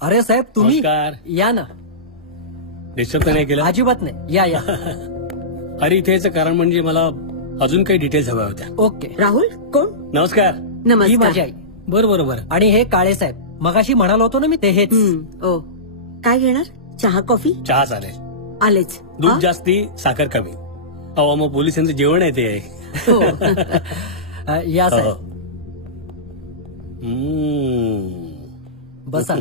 अरे साहेब तुम्ही नमस्कार. या ना. डिस्टर्ब तर नाही केलं? अजिबात नाही, या या. अरे इथे याचं कारण म्हणजे मला अजून काही डिटेल्स हव्या होत्या. ओके. राहुल कोण? नमस्कार. ही नमस्कार. माझी आई बरं. आणि हे काळे साहेब. मगाशी म्हणालो होतो ना मी ते हेच. ओ काय घेणार? चहा कॉफी? चहा चालेल. आलेच. दूध जास्ती, साखर कमी. अहो मग पोलिसांचं जेवण आहे ते. हो. या साहेब. हम्म. बसा.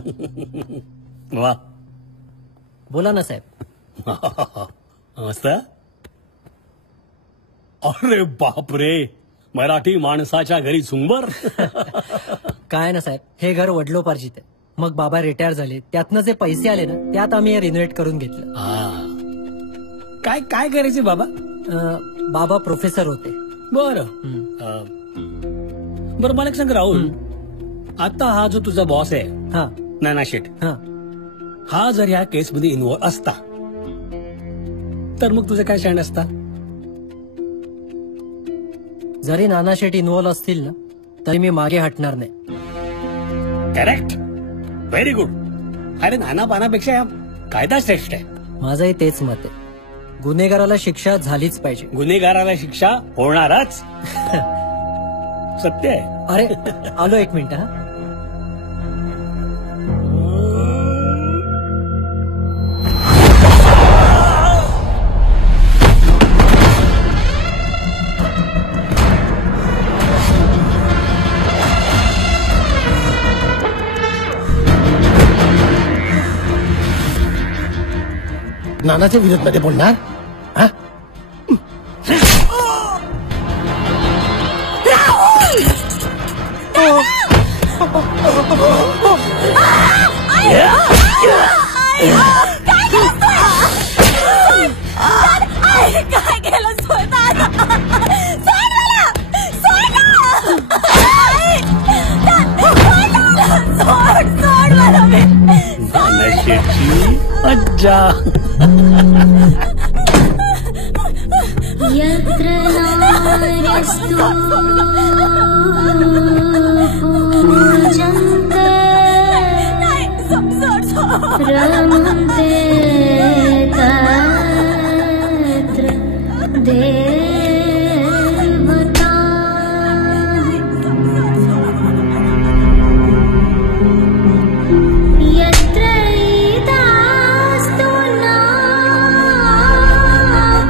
वा. बोला ना साहेब. मस्त. अरे बापरे, मराठी माणसाच्या घरी झुंबर. काय ना साहेब, हे घर वडलोपार्जित आहे. मग बाबा रिटायर झाले, त्यातनं जे पैसे आले ना त्यात आम्ही रिनोव्हेट करून घेतलं. काय काय करायचे बाबा? बाबा प्रोफेसर होते. बरं. बरं मला एक सांग राहुल, आता हा जो तुझा बॉस आहे हा नाना शेठ, हा. हा जर ह्या केस मध्ये इन्व्हॉल्व असता तर मग तुझं काय स्टँड असता? जरी नाना शेठ इन्व्हॉल्व असतील ना तरी मी मागे हटणार नाही. करेक्ट. Very good. अरे नाना पानापेक्षा कायदा श्रेष्ठ आहे. माझंही तेच मत आहे. गुन्हेगाराला शिक्षा झालीच पाहिजे. गुन्हेगाराला शिक्षा होणारच. सत्य आहे. अरे आलो, एक मिनिट. हा नानाच्या विरोधामध्ये बोलणार? हा? काय केलं? नाना शेठची मज्जा. यत्र नार्यस्तु पूजन्ते रमन्ते तत्र देवता. यत्र इदास्तु न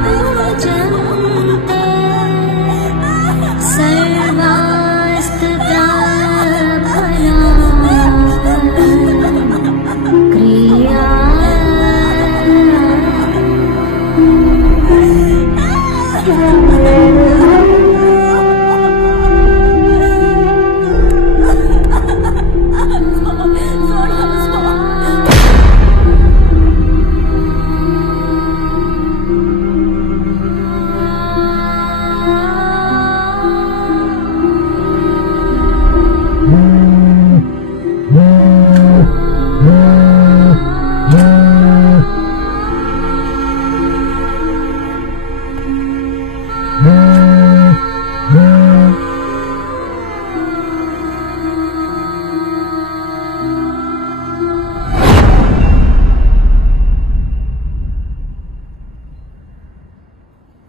पूजन्ते सर्वास्तु क्रिया.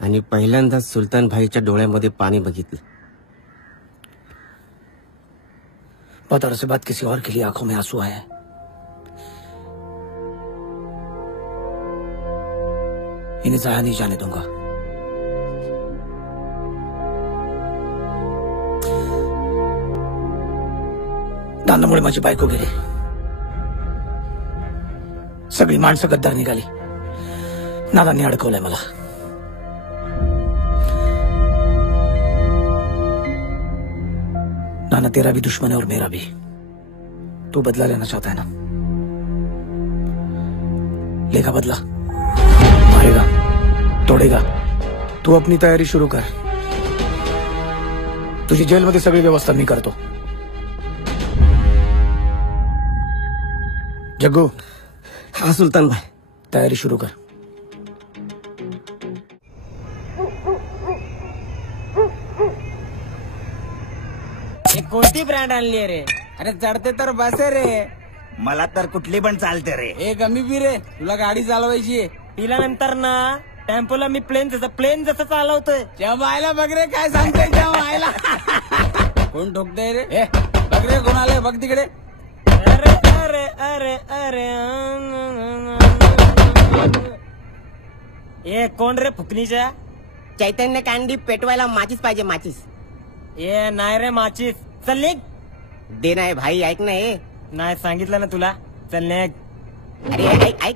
आणि पहिल्यांदाच सुलतान भाईच्या डोळ्यामध्ये पाणी बघितलं. बहुत अरसे बाद किसी और के लिए आंखों में आंसू आए हैं. इन्हें जाया नहीं जाने दूंगा. नानामुळे माझी बायको गेली. सगळी माणसं गद्दार निघाली. नानांनी अडकवलंय मला. नाना तेरा भी दुश्मन है और मेरा भी. तू बदला लेना चाहता है ना? लेगा बदला. मारेगा, तोडेगा. तू अपनी तयारी शुरू कर. तुझी जेलमध्ये सगळी व्यवस्था मी करतो. जग्गू. हा सुलतान भाई. तयारी शुरू कर. कोणती ब्रँड आणली रे? अरे चढते तर बसे रे. मला तर कुठली पण चालते रे. ए गमी पी रे, तुला गाडी चालवायची. पिल्यानंतर ना टेम्पोला मी प्लेन जसं चालवतोय. त्या मायला बघ रे काय सांगतोय त्या मायला. कोण ठोकतय रे? ए बघ रे कोण आलंय बघ तिकडे. अरे अरे अरे अरे ए कोण रे फुकणीच्या? चैतन्य कॅन्डी पेटवायला माचीस पाहिजे माचीस. ए नाही रे माचीस. चल निघ. दे नाही भाई ऐक ना हे. नाही सांगितलं ना तुला. चल निघ. अरे ऐक ऐक.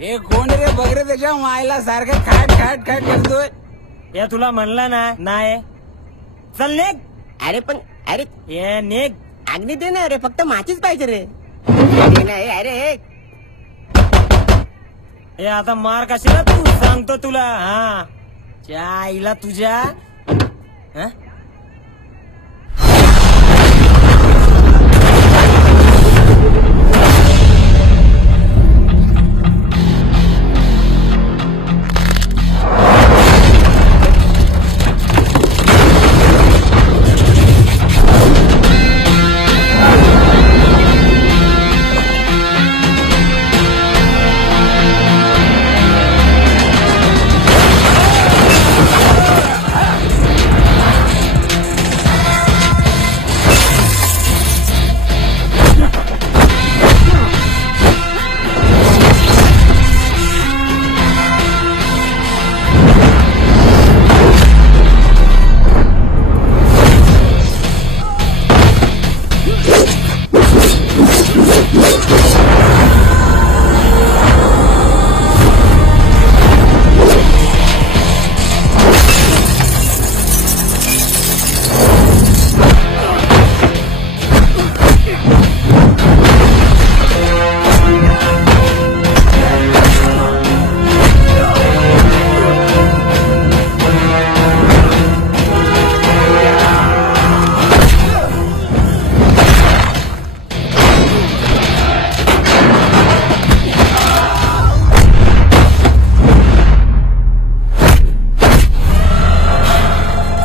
ए कोण रे बघ रे त्याच्या मायला सारखं खाट खाट खाट करतोय. या तुला म्हणलं ना नाही. चल निघ. अरे पण अरे ए निघ. अग्नी दे ना रे फक्त माचीस पाहिजे रे. दे ना हे, अरे हे. ए आता मार कशाला तू सांगतो तुला. हा त्या आईला तुझ्या. हा?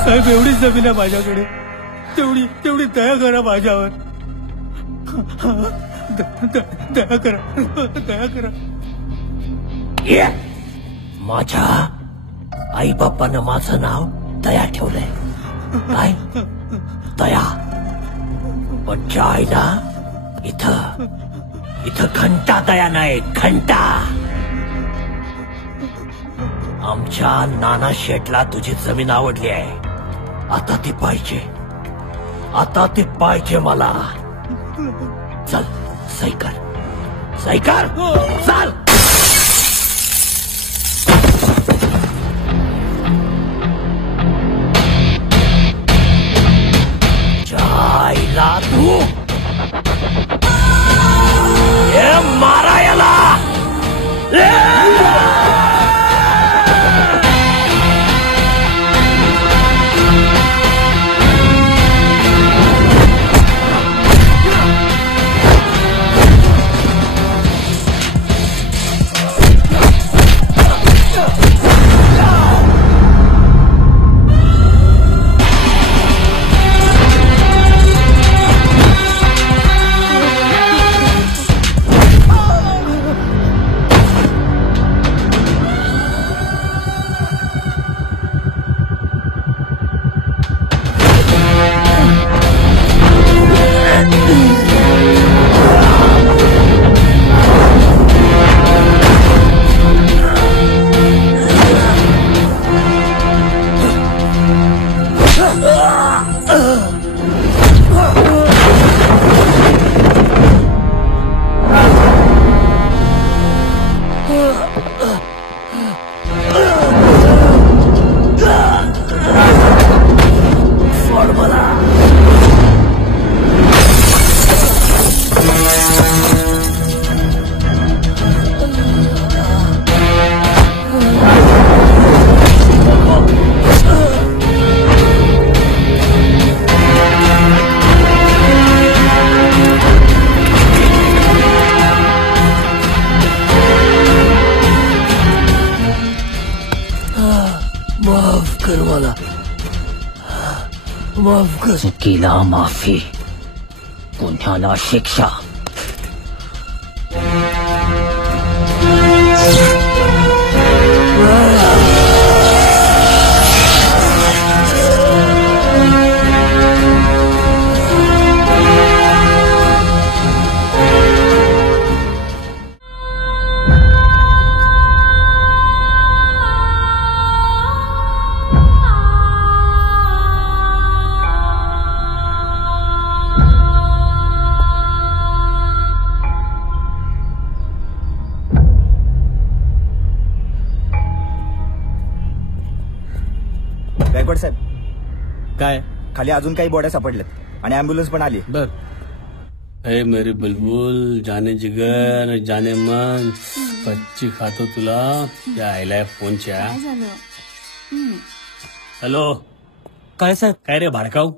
साहेब एवढीच जमीन आहे माझ्याकडे. तेवढी दया करा माझ्यावर. दया करा. माझ्या आई बाप्पानं माझं नाव दया ठेवलंय. काय दया? पण त्या आईला इथं घंटा दया नाही, घंटा. आमच्या नाना शेठला तुझी जमीन आवडली आहे. आता ती पाहिजे मला. चल सही कर चल. जायला तू मारा याला. माफ कर. चुकीला माफी, गुन्ह्याला शिक्षा. गायकवाड साहेब, काय खाली अजून काही बॉड्या सापडल्यात आणि अँब्युलन्स पण आली. बर. हे मेरी बुलबुल, जाने जिगर जाने मन, पच्ची खातो तुला या आयलाय फोनच्या. हॅलो. काय साहेब? काय रे भाडकाऊ?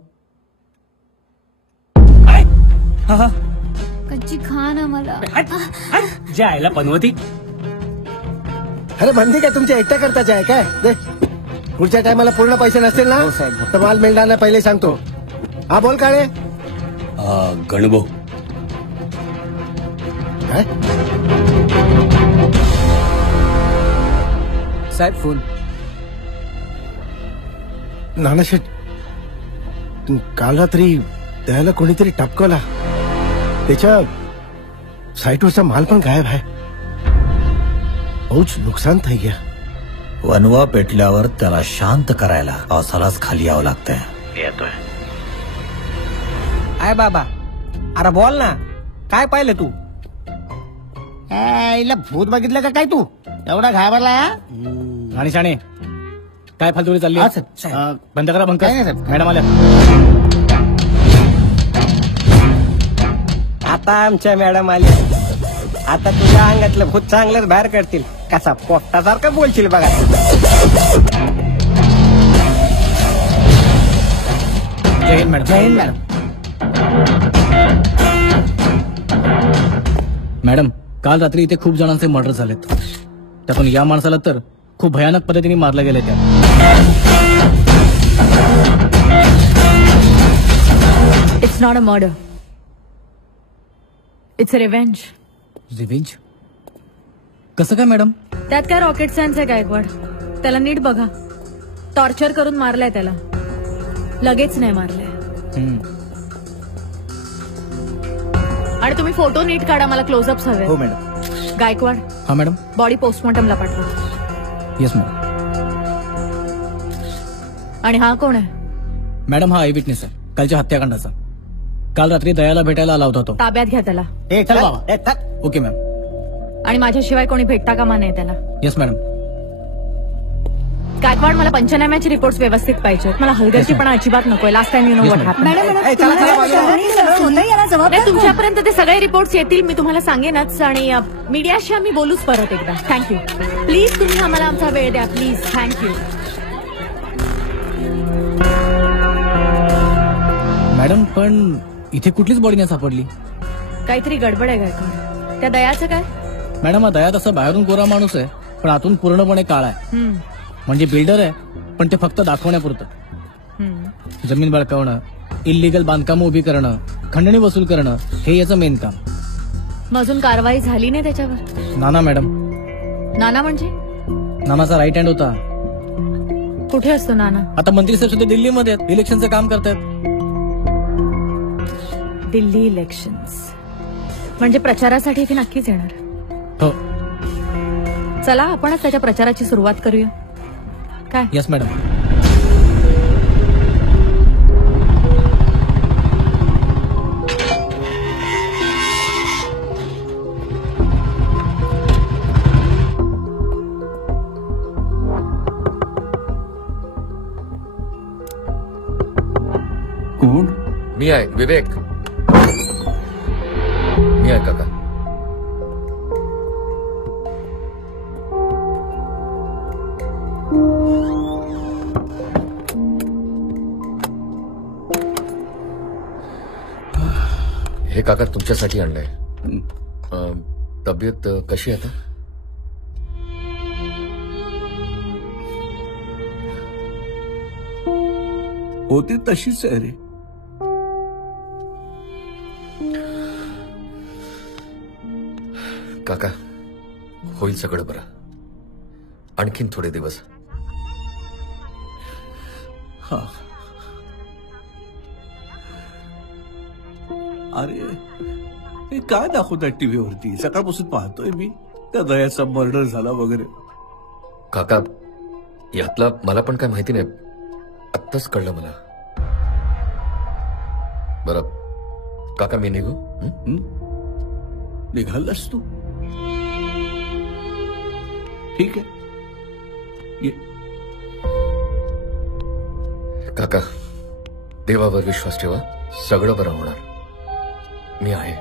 कच्ची खा ना मला. जे आयला पनवती. अरे बंदी काय तुमच्या एकट्या करताच आहे काय? दे पुढच्या टायमाला पूर्ण पैसे नसतील ना तर माल मिळणार नाही पहिले सांगतो. हा बोल काळे. गणभाऊ. साहेब फोन. नानाशेठ, काल रात्री त्याला कोणीतरी टपकवला. त्याच्या साईटवरचा माल पण गायब आहे. बहुत नुकसान થઈ ગયા. वनवा पेटल्यावर त्याला शांत करायला पावसालाच खाली यावं लागतंय. येतोय. आय बाबा, अरे बोल ना, काय पाहिलं तू? इला भूत बघितलं का काय तू? एवढा घाबरला? आणि शाणे काय फालतुरी चालली? बंद करा बंद करा. मॅडम आल्या. आता आमच्या मॅडम आल्या. आता तुझ्या अंगातलं भूत चांगलंच बाहेर करतील. कसा पोपटासारखं बोलशील बघा. जय हिंद मॅडम. जय हिंद मॅडम. मॅडम, काल रात्री इथे खूप जणांचे मर्डर झालेत. त्यातून या माणसाला तर खूप भयानक पद्धतीने मारलं गेलंय. त्या it's not a murder, it's a revenge. Revenge? कसं काय मॅडम? त्यात काय रॉकेट सायन्स आहे गायकवाड? त्याला नीट बघा. टॉर्चर करून मारलाय त्याला, लगेच नाही मारलाय. आणि तुम्ही फोटो नीट काढा, मला क्लोजअप्स हवे. हो मॅडम. गायकवाड. हा मॅडम. बॉडी पोस्टमॉर्टमला पाठवा. Yes madam. आणि हा कोण आहे? मॅडम, हा आय विटनेस आहे कालच्या हत्याकांडाचा. काल रात्री दयाला भेटायला आला होता तो. ताब्यात घ्या त्याला. चल बाबा. Okay ma'am. आणि माझ्याशिवाय कोणी भेटता कामा नये त्याला. Yes madam. गायकवाड, मला पंचनाम्याचे रिपोर्ट्स व्यवस्थित पाहिजेत. मला हलगर्जीपणा अजिबात नकोय. Last time you know what happen. तुमच्यापर्यंत ते सगळे रिपोर्ट्स येतील, मी तुम्हाला सांगेनच. आणि मीडियाशी आम्ही बोलूच परत एकदा. थँक्यू. प्लीज तुम्ही आम्हाला आमचा वेळ द्या प्लीज. थँक्यू. मॅडम, पण इथे कुठलीच बॉडी नाही सापडली. काहीतरी गडबड आहे गायकवाड. त्या दयाचं काय? मॅडम, हा दया तसा बाहेरून गोरा माणूस आहे, पण आतून पूर्णपणे काळा आहे. म्हणजे बिल्डर आहे, पण ते फक्त दाखवण्यापुरतं. जमीन बळकावणं, इल्लीगल बांधकामं उभी करणं, खंडणी वसूल करणं, हे याचं मेन काम. मग अजून कारवाई झाली नाही त्याच्यावर? नाना मॅडम. नाना म्हणजे? नानाचा राईट हँड होता. कुठे असतो नाना? आता मंत्री साहेब सुद्धा दिल्लीमध्ये आहेत, इलेक्शनचं काम करतायत. दिल्ली इलेक्शन्स म्हणजे प्रचारासाठी इथे नक्कीच येणार. हो. चला आपणच त्याच्या प्रचाराची सुरुवात करूया. काय? Yes madam. कोण? मी आहे विवेक. मी आहे काका. हे काका तुमच्यासाठी आणलंय. तब्येत कशी आहे आता? होती तशीच आहे रे. काका होईल सगळं बरं. आणखीन थोडे दिवस. हा. अरे हे काय दाखवतात टीव्हीवरती? सकाळपासून पाहतोय मी त्या दयाचा मर्डर झाला वगैरे. काका यातला मला पण काय माहिती नाही. आत्ताच कळलं मला. बरं काका मी निघू? निघालास तू? ठीक आहे ये. काका देवावर विश्वास ठेवा. सगळं बरं होणार. मी आहे.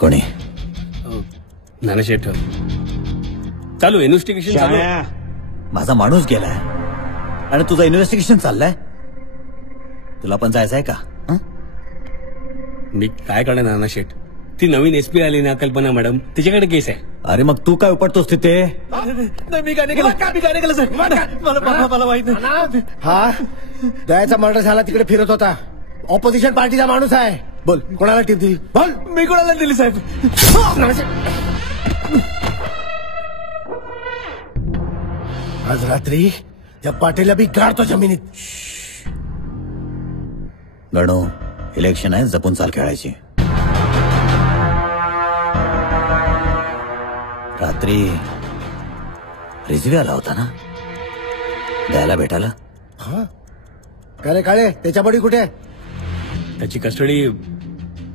कोणी? नानाशेठ चालू इन्व्हेस्टिगेशन चालू. माझा माणूस गेलाय आणि तुझं इन्व्हेस्टिगेशन चाललंय. तुला पण जायचंय का? मी काय करणार नानाशेठ? ती नवीन एसपी आली ना कल्पना मॅडम, तिच्याकडे केस आहे. अरे मग तू काय उपटतोस तिथे? मी काय केलं सर? मला माहित नाही. हा दयाचा मर्डर झाला तिकडे फिरत होता. ऑपोजिशन पार्टीचा माणूस आहे. बोल कोणाला टीप दिली? बोल. मी कोणाला दिली साहेब? आज रात्री त्या पाटीलला बी गाडतो जमिनीत. गणू इलेक्शन आहे, जपून चाल खेळायची. रात्री रिजवी आला होता ना द्यायला भेटायला? हा काय रे काळे, त्याच्या बॉडी कुठे? त्याची कस्टडी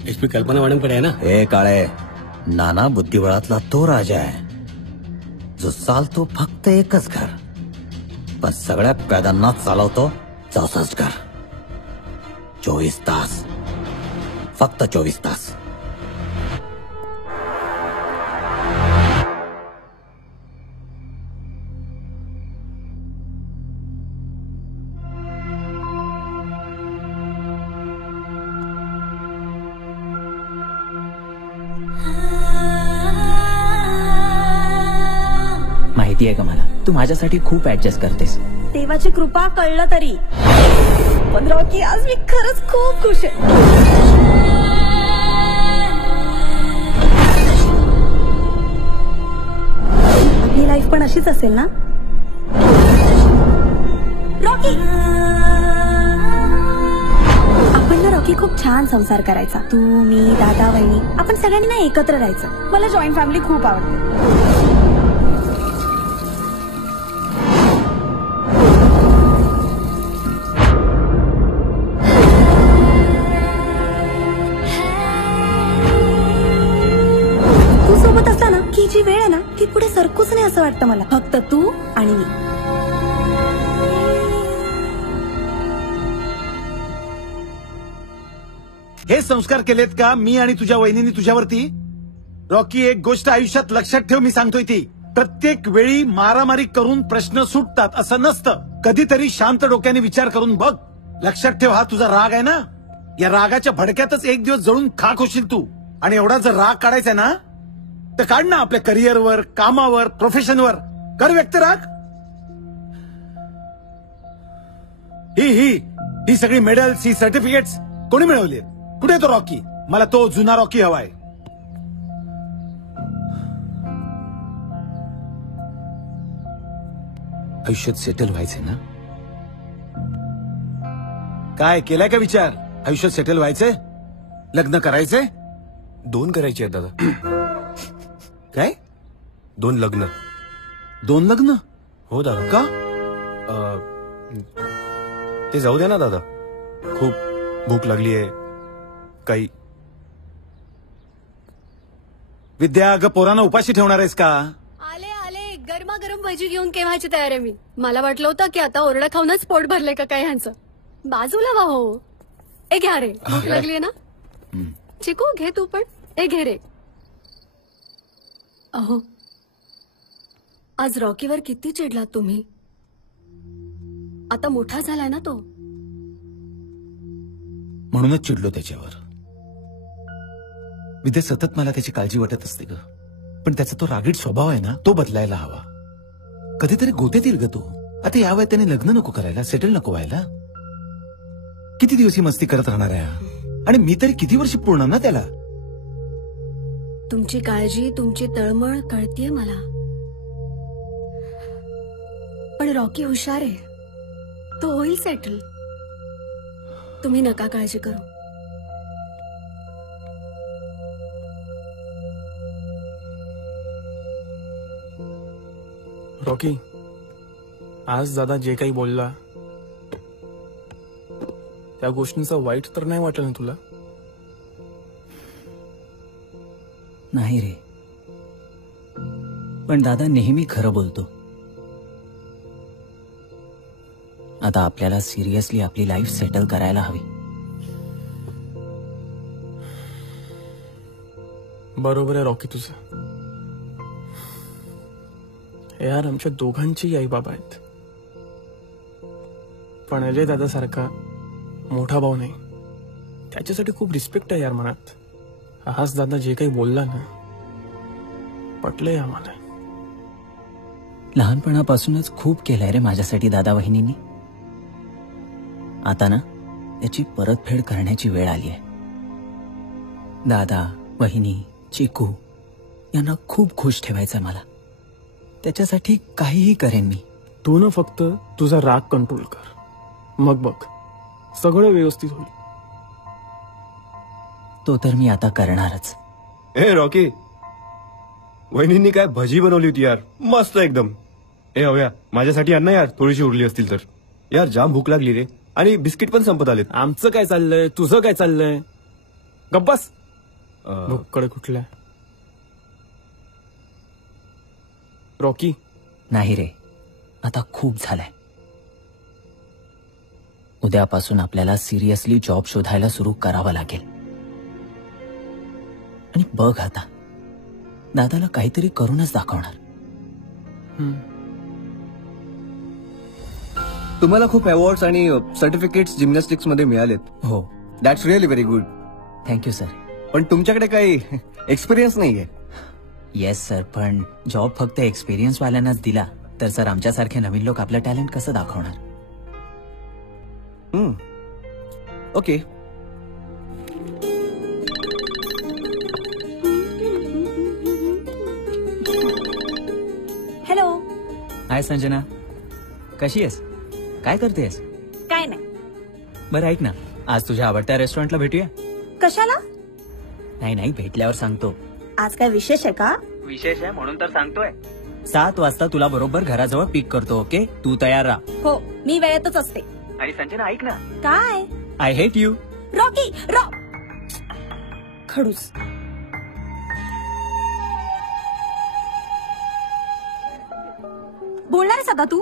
एसपी कल्पना मॅडमकडे आहे ना. हे काळे, नाना बुद्धिबळातला तो राजा आहे जो चालतो फक्त एकच घर, पण सगळ्या कैद्यांना चालवतो चौसष्ट घर. 24 तास, फक्त 24 तास. माहितीये का मला, तू माझ्यासाठी खूप ऍडजस्ट करतेस. देवाची कृपा कळलं तरी. पण रॉकी आज मी खरंच खूप खुश आहे. आपली लाईफ पण अशीच असेल ना रॉकी? आपण ना रॉकी खूप छान संसार करायचा. तू, मी, दादा, वहिनी, आपण सगळ्यांनी ना एकत्र राहायचं. मला जॉईंट फॅमिली खूप आवडते. ही जी वेळ आहे ना ती पुढे सरकूच नाही असं वाटतं मला. फक्त तू आणि मी. हे संस्कार केलेत का मी आणि तुझ्या वहिनींनी तुझ्यावरती? रॉकी, एक गोष्ट आयुष्यात लक्षात ठेव, मी सांगतोय ती. प्रत्येक वेळी मारामारी करून प्रश्न सुटतात असं नसतं. कधीतरी शांत डोक्याने विचार करून बघ. लक्षात ठेव, हा तुझा राग आहे ना, या रागाच्या भडक्यातच एक दिवस जळून खाक होशील तू. आणि एवढा जर राग काढायचा ना तर काढ ना आपल्या करिअरवर, कामावर, प्रोफेशनवर. कर व्यक्त राग. ही सगळी मेडल्स, ही सर्टिफिकेट्स कोणी मिळवली? कुठे तो रॉकी? मला तो जुना रॉकी हवाय. आयुष्यात सेटल व्हायचंय ना? काय केलाय का विचार? आयुष्यात सेटल व्हायचंय? लग्न करायचंय? 2 करायचे आहेत दादा. काय? 2 लग्न. 2 लग्न? हो दादा. का? ते जाऊ द्या ना दादा, खूप भूक लागली आहे. काही विद्या, अगं पोरांना उपाशी ठेवणार आहेस का? आले गरमागरम भजी घेऊन केव्हाची तयार आहे मी. मला वाटलं होतं की आता ओरडा खाऊनच पोट भरलंय का काय ह्यांचं. बाजूला वा हो. ए घ्या रे, भूक लागलीये ना. चिकू घे तू पण. ए घे रे. अहो आज रॉकीवर किती चिडलात तुम्ही. आता मोठा झालाय ना तो. म्हणूनच चिडलो त्याच्यावर. विद्या, सतत मला त्याची काळजी वाटत असते ग, पण त्याचा तो रागीट स्वभाव आहे ना, तो बदलायला हवा. कधीतरी गोत्यात येईल ग तो. आता या वयात त्याने लग्न नको करायला, सेटल नको व्हायला. किती दिवस ही मस्ती करत राहणार आहे, आणि मी तरी किती वर्ष पूर्ण ना त्याला. तुमची काळजी, तुमची तळमळ कळतीये मला, पण रॉकी हुशार आहे. तो होईल सेटल. तुम्ही नका काळजी करू. रॉकी, आज दादा जे काही बोलला त्या गोष्टींचं वाईट तर नाही वाटलं ना तुला? नाही रे, पण दादा नेहमी खरं बोलतो. आता आपल्याला सिरियसली आपली लाईफ सेटल करायला हवी. बरोबर आहे रॉकी तुझं. यार, आमच्या दोघांची आई बाबा आहेत, पण अजय दादा सारखा मोठा भाऊ नाही. त्याच्यासाठी खूप रिस्पेक्ट आहे यार मनात. आज दादा जे काही बोलला ना, पटलंय आम्हाला. लहानपणापासूनच खूप केलंय रे माझ्यासाठी दादा वहिनींनी. आता ना त्याची परतफेड करण्याची वेळ आली आहे. दादा, वहिनी, चिकू यांना खूप खुश ठेवायचं मला. त्याच्यासाठी काहीही करेन मी. तू ना फक्त तुझा राग कंट्रोल कर, मग बघ सगळं व्यवस्थित होईल. तो तर मी आता करणारच. ए रॉकी, वहिनींनी काय भजी बनवली होती यार, मस्त एकदम. ए हव्या, माझ्यासाठी आण ना यार, थोडीशी उरली असतील तर. यार जाम भूक लागली रे, आणि बिस्किट पण संपत आलेत. आमचं काय चाललंय, तुझं काय चाललंय? गप्पास. भुक्कड कुठल्या. रॉकी, नाही रे, आता खूप झालंय. उद्यापासून आपल्याला सिरियसली जॉब शोधायला सुरू करावा लागेल. आणि बघ आता, दादाला काहीतरी करूनच दाखवणार. तुम्हाला खूप अवॉर्ड्स आणि सर्टिफिकेट्स जिम्नॅस्टिक्स मध्ये मिळालेत. हो, that's really very good. Thank you sir. पण तुमच्याकडे काही एक्सपिरियन्स नाहीये. येस सर, पण जॉब फक्त एक्सपिरियन्स वाल्यांनाच दिला तर सर आमच्यासारखे नवीन लोक आपलं टॅलेंट कसं दाखवणार. ओके. हॅलो. हाय संजना, कशी आहेस? काय करतेस? काय नाही. बरं ऐक ना, आज तुझ्या आवडत्या रेस्टॉरंटला भेटूया. कशाला? नाही भेटल्यावर सांगतो. आज काय विशेष आहे का? विशेष आहे म्हणून तर सांगतोय. 7 वाजता तुला बरोबर घराजवळ पिक करतो. ओके, तू तयार राहा. हो, मी वेळेतच असते. आणि संजना ऐक ना. काय? I hate you. रॉकी, खडूस. बोलणार आहेस आता तू?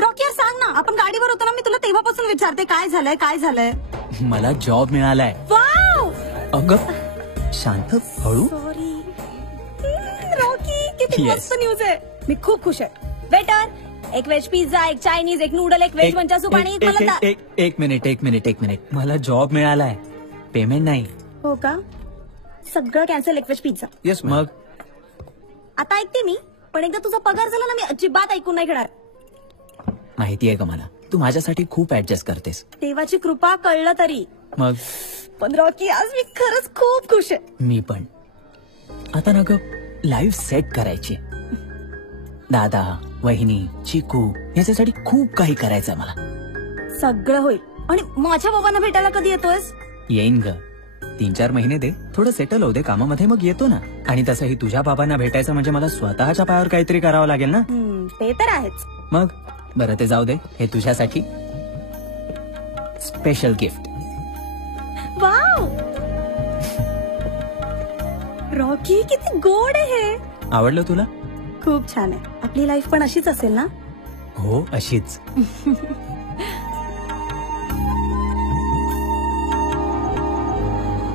रॉकी यार सांग ना, आपण गाडीवर होतो ना, मी तुला तेव्हापासून विचारते काय झालंय काय झालंय. मला जॉब मिळालाय. वाव. अगं शांत, हळू. सॉरी रॉकी, किती मस्त न्यूज आहे. मी खूप खुश आहे. वेटर, एक व्हेज पिझ्झा, एक चायनीज, एक नूडल, एक व्हेज मंचा सूप आणि एक मिनिट. मला जॉब मिळालाय, पेमेंट नाही. हो का? सगळं कॅन्सल, एक व्हेज पिझ्झा. येस. मग आता ऐकते मी, पण एकदा तुझा पगार झाला ना, मी अजिबात ऐकून नाही घेणार. माहितीये का मला, तू माझ्यासाठी खूप ऍडजस्ट करतेस. देवाची कृपा, कळलं तरी. मग पण रॉकी, आज मी खरंच खूप खुश आहे. मी पण. आता ना ग लाईफ सेट करायची. दादा, वहिनी, चिकू याच्यासाठी खूप काही करायचंय मला. सगळं होईल. आणि माझ्या बाबांना भेटायला कधी येतोयस? येईन ग, 3-4 महिने दे, थोडं सेटल होऊ दे कामामध्ये, मग येतो ना. आणि तसंही तुझ्या बाबांना भेटायचं म्हणजे मला स्वतःच्या पायावर काहीतरी करावं लागेल ना. ते तर आहेच. मग बरं ते जाऊ दे, हे तुझ्यासाठी स्पेशल गिफ्ट. वाव, रॉकी किती गोड आहे हे. आवडलं तुला? खूप छान आहे. आपली लाईफ पण अशीच असेल ना? हो, अशीच.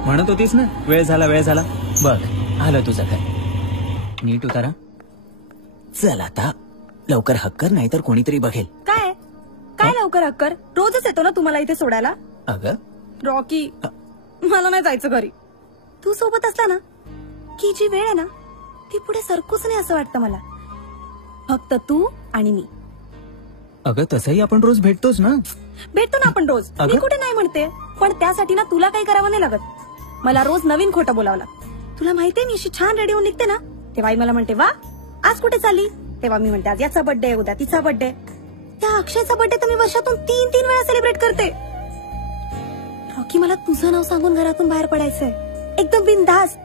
म्हणत होतीस ना वेळ झाला वेळ झाला. बघ आलं तुझं घर. नीट उतारा. चल आता लवकर हक्कर, नाहीतर कोणीतरी बघेल. काय काय लवकर हक्कर? रोजच येतो ना तुम्हाला इथे सोडायला. अगं रॉकी, मला नाही जायचं घरी. तू सोबत असला ना की जी वेळ आहे ना ती पुढे सरकूच नाही असं वाटतं मला. फक्त तू आणि मी. अगं तसंही आपण रोज भेटतोच ना. भेटतो ना आपण रोज. मी कुठे नाही म्हणते, पण त्यासाठी ना तुला काही करावं नाही लागत. मला रोज नवीन खोटं बोलावं लागतं. तुला माहितीये मी अशी छान रेडी होऊन निघते ना, तेव्हाही मला म्हणते वा आज कुठे चालली, तेव्हा मी म्हणते आज याचा बर्थडे, उद्या तिचा बर्थडे. त्या अक्षयचा बर्थडे तर मी वर्षातून 3 वेळा सेलिब्रेट करते. रॉकी, मला तुझं नाव सांगून घरातून बाहेर पडायचंय, एकदम बिनधास्त,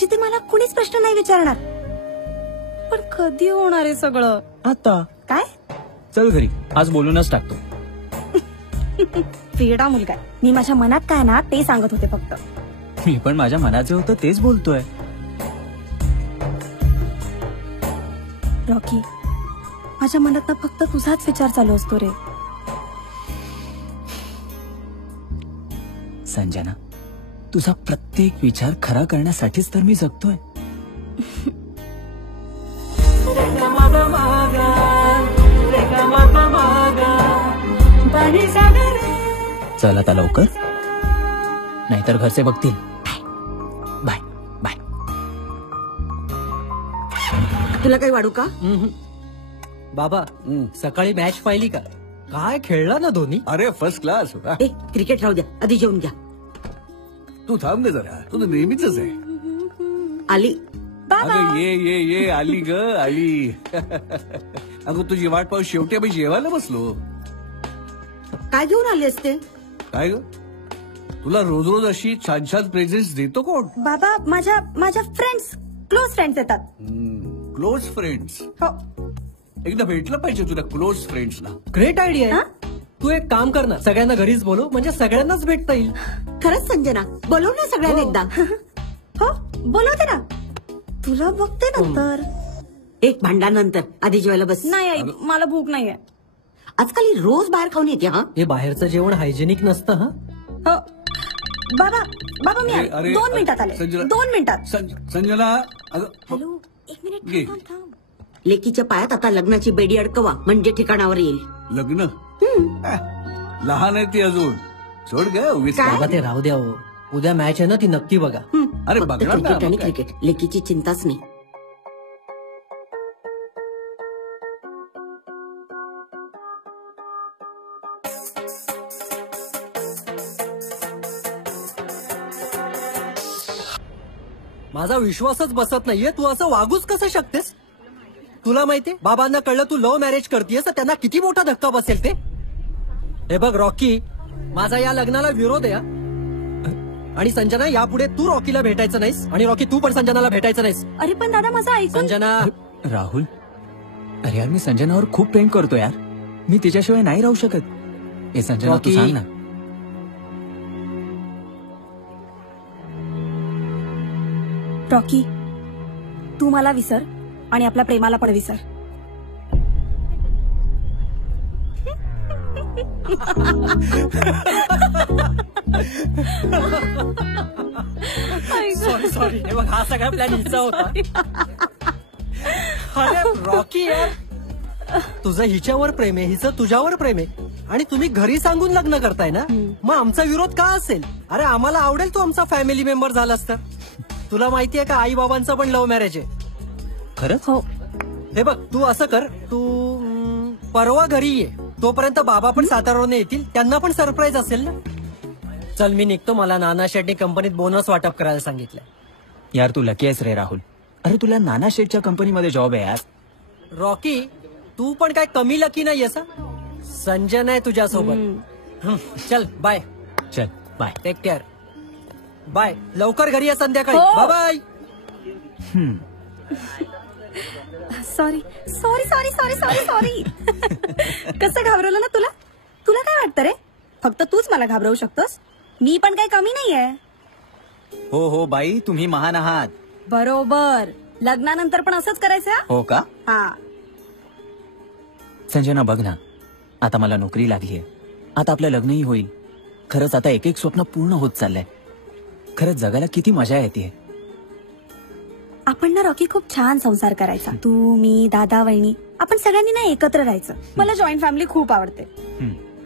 जिथे मला कुणीच प्रश्न नाही विचारणार. पण कधी होणार आहे सगळं? आता काय? चल घरी, आज बोलूनच टाकतो. वेडा मुलगा आहे. मी माझ्या मनात काय ना ते सांगत होते फक्त. मी पण माझ्या मनाचे होतं तेच बोलतोय. रॉकी, माझ्या मनात ना फक्त तुझाच विचार चालू असतो रे. संजना, तुझा प्रत्येक विचार खरा करण्यासाठीच तर मी जगतोय. चल आता लवकर, नाहीतर घरचे बघतील. Bye bye. तुला काही वाढू का? बाबा, सकाळी मॅच पाहिली का? काय खेळला ना दोन्ही. अरे फर्स्ट क्लास होता. क्रिकेट राहू द्या, आधी जेवून घ्या. तू थांब दे जरा, तुझं नेहमीच आहे. आली. अगं ये ये ये, आली ग आली. अगं तुझी वाट पाहून शेवटी आम्ही जेवायला बसलो. काय घेऊन आले असते? काय ग, तुला रोज रोज अशी छान छान प्रेझेंट्स देतो कोण? बाबा, माझ्या फ्रेंड्स, क्लोज फ्रेंड्स येतात. Close friends? एकदा भेटलं पाहिजे तुला क्लोज फ्रेंड्सला. ग्रेट आयडिया आहे. तू एक काम कर ना, सगळ्यांना घरीच बोलव, म्हणजे सगळ्यांनाच भेटता येईल. खरंच संजना, बोलव ना सगळ्यांना एकदा. हो बोलवते ना, तुला बघते नंतर. एक भांड्यानंतर, आधी जेवायला बस. नाही आई, मला भूक नाहीये. आजकाल ही रोज बाहेर खाऊन येते. हा, हे बाहेरचं जेवण हायजेनिक नसतं. हा बाबा मी आले. 2 मिनिटात आले. 2 मिनिटात. संजना, हॅलो, 1 मिनिट थांब. लेकीच्या पायात आता लग्नाची बेडी अडकवा, म्हणजे ठिकाणावर येईल. लग्न? लहान आहे ती अजून, सोड ग. बाबा ते राहू द्या. उद्या मॅच आहे ना, ती नक्की बघा. अरे क्रिकेट आणि क्रिकेट, लेकीची चिंताच नाही. माझा विश्वासच बसत नाहीये, तू असं वागूच कसं शकतेस? तुला माहितीये बाबांना कळलं तू लव्ह मॅरेज करतेस तर त्यांना किती मोठा धक्का बसेल ते. हे बघ रॉकी, माझा या लग्नाला विरोध आहे. आणि संजना, यापुढे तू रॉकीला भेटायचं नाहीस, आणि रॉकी तू पण संजनाला भेटायचं नाहीस. अरे पण दादा माझा ऐकून. संजना. राहुल, अरे यार मी संजनावर खूप प्रेम करतो यार. मी तिच्याशिवाय नाही राहू शकत. हे संजना तू सांग ना. रॉकी, तू मला विसर आणि आपल्या प्रेमाला पण विसर. सॉरी. हे बघ, हा सगळा प्लॅन हिचा होता. अरे रॉकी यार, तुझं हिच्यावर प्रेम आहे, हिचं तुझ्यावर प्रेम आहे, आणि तुम्ही घरी सांगून लग्न करताय ना, मग आमचा विरोध का असेल? अरे आम्हाला आवडेल तू आमचा फॅमिली मेंबर झालास तर. तुला माहितीये का, आई बाबांचं पण लव्ह मॅरेज आहे. खरंच? हो. हे बघ, तू असं कर, तू परवा घरी ये, तोपर्यंत बाबा पण सातारावरून येतील, त्यांना पण सरप्राईज असेल ना. चल मी निघतो, मला नाना शेट्टी कंपनीत बोनस वाटप करायला सांगितलंय. यार तू लकी आहेस रे राहुल. अरे तुला नाना शेठच्या कंपनीमध्ये जॉब आहे यार. रॉकी, तू पण काय कमी लकी नाही असा. संजन आहे तुझ्यासोबत. चल बाय. चल बाय. Take care. बाय. लवकर घरी या संध्याकाळी. हो. Bye. Sorry sorry sorry sorry sorry sorry. कसं घाबरवलं ना तुला? तुला काय वाटतं रे? फक्त तूच मला घाबरवू शकतोस. मी पण काही कमी नाहीये. हो हो बाई, तुम्ही महान आहात. बरोबर. लग्नानंतर पण असंच करायचं हा? हो का? हा. संजना बघ ना, आता मला नोकरी लागलीये, आता आपलं लग्नही होईल. खरंच आता एक एक स्वप्न पूर्ण होत चाललंय. खरंच जगायला किती मजा येते. आपण ना रॉकी खूप छान संसार करायचा. तू, मी, दादा, वहिनी, आपण सगळ्यांनी ना एकत्र राहायचं. मला जॉईंट फॅमिली खूप आवडते.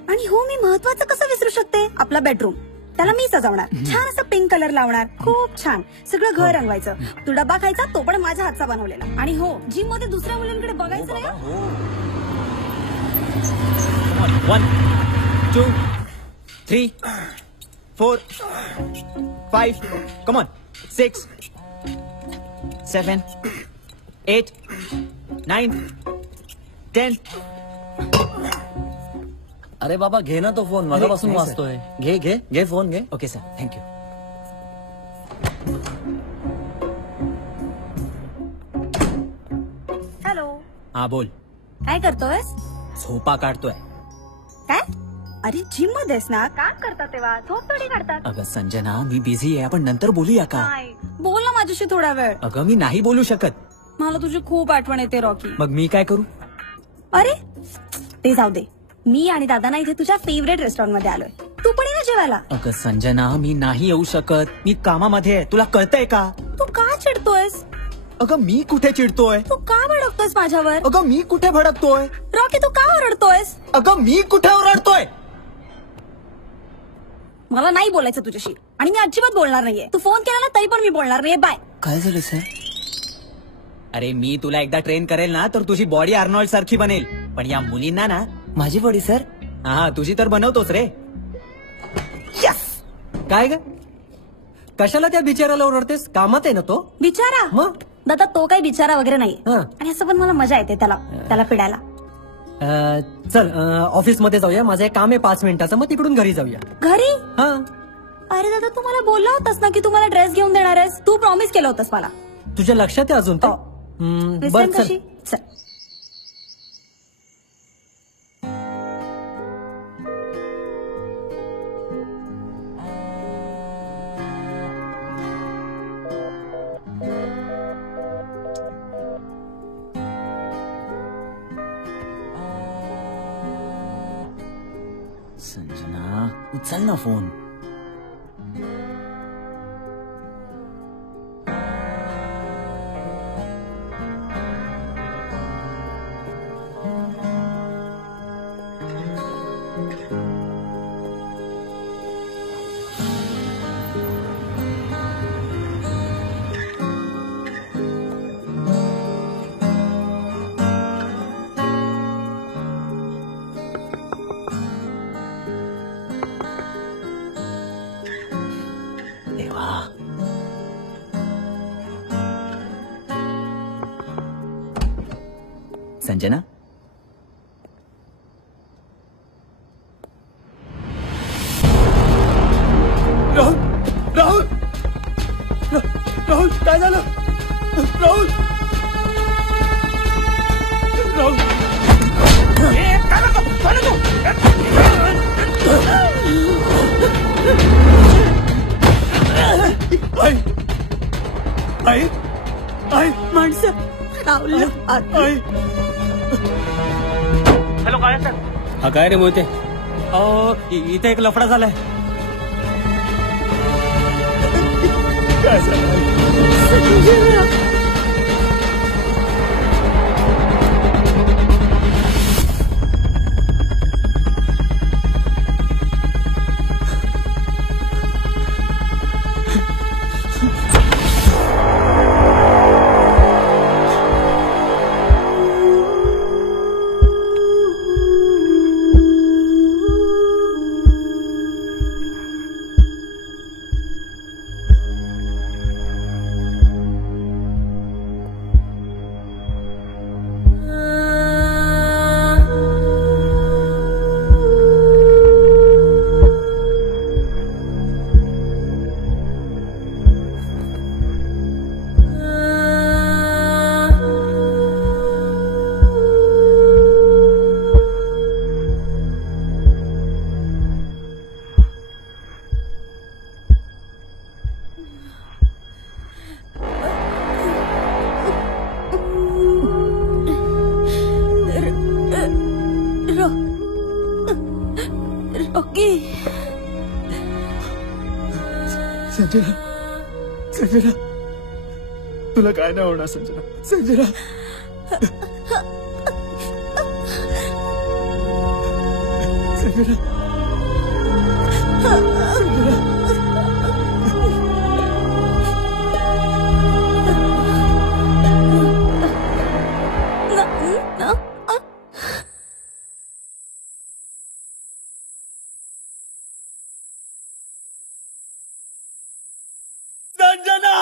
आणि हो, मी महत्वाचं कसं विसरू शकते? आपला बेडरूम. त्याला मी सजवणार, छान असं पिंक कलर लावणार, खूप छान. सगळं घर रंगवायचं. तू डब्बा खायचा, तो पण माझ्या हातचा बनवलेला. आणि हो, जिम मध्ये दुसऱ्या मुलांकडे बघायचं नाही. 1 2 3 4 5 कम ऑन 6 7 8 9 10. अरे बाबा घे ना तो फोन, मगापासून वाजतोय. घे घे घे फोन घे. Okay sir, thank you. हॅलो. हा बोल. काय करतोयस? झोपा काढतोय. काय? अरे जिम मध्येस ना? काम करतात तेव्हा झोप थोडी काढतात. अगं संजना, मी बिझी आहे, आपण नंतर बोलूया का? नाही. बोल ना माझ्याशी थोडा वेळ. अगं मी नाही बोलू शकत. मला तुझी खूप आठवण येते रॉकी. मग मी काय करू? अरे ते जाऊ दे. मी आणि दादा ना इथे तुझ्या फेवरेट रेस्टॉरंट मध्ये आलोय. तू पण ये ना जेवायला. अगं संजना, मी नाही येऊ शकत. मी कामामध्ये आहे, तुला कळतंय का? तू का चिडतोयस? अगं मी कुठे चिडतोय? तू का भडकतोयस माझ्यावर? अगं मी कुठे भडकतोय? रॉकी तू का ओरडतोयस? अगं मी कुठे ओरडतोय? मला नाही बोलायचं तुझ्याशी आणि मी अजिबात बोलणार नाहीये. तू फोन केला ना तरी पण मी बोलणार नाहीये. बाय. काय झालं सर? अरे मी तुला एकदा ट्रेन करेल ना तर तुझी बॉडी आर्नॉल्ड सारखी बनेल. पण या मुलींना ना माझी बॉडी सर, हा तुझी तर बनवतोच रे. काय ग? कशाला त्या बिचाराला ओरडतेस? कामात आहे ना तो. बिचारा? मग दादा तो काही बिचारा वगैरे नाही. आणि असं पण मला मजा येते त्याला पिडायला. चल ऑफिस मध्ये जाऊया. माझं एक काम आहे 5 मिनिटाचं, मग तिकडून घरी जाऊया. घरी? हा. अरे दादा तू मला बोलला होतास ना की तू मला ड्रेस घेऊन देणार आहेस. तू प्रॉमिस केलं होतंस मला. तुझ्या लक्षात आहे अजून? बरं चल. संजना उचल ना फोन. संजना राहुल राहुल राहुल काय झालं? राहुल राहुल आई आई आई माणसं राहुल आई. हॅलो काय सर? हा काय रे मोहिते? इथे एक लफडा झालाय. काय झालं? रॉकी संजना संजना तुला काय नाही होणार संजना संजना संजना संजना संजना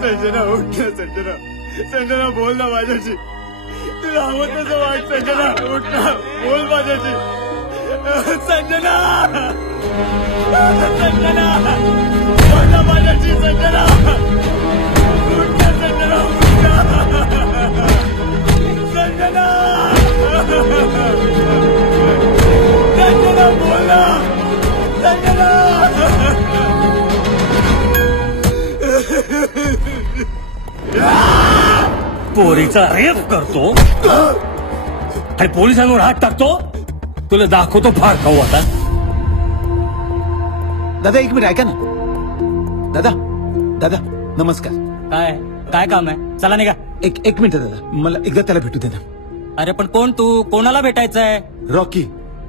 संजना उठ ना संजना संजना बोल ना माझ्याशी तुला हवं तसं वाट संजना उठ ना बोल माझ्याशी संजना संजना बोल ना माझ्याशी संजना उठ ना संजना उठ ना संजना संजना बोल ना संजना पोरीचा रेप करतो आणि पोलिसांवर हात टाकतो. तुला दाखवतो फार खाऊ आता. दादा एक मिनिट ऐका ना. दादा दादा नमस्कार. काय काय काम आहे? चला निघा. एक मिनिट दादा मला एकदा त्याला भेटू दे ना. अरे पण कोण तू? कोणाला भेटायचंय? रॉकी.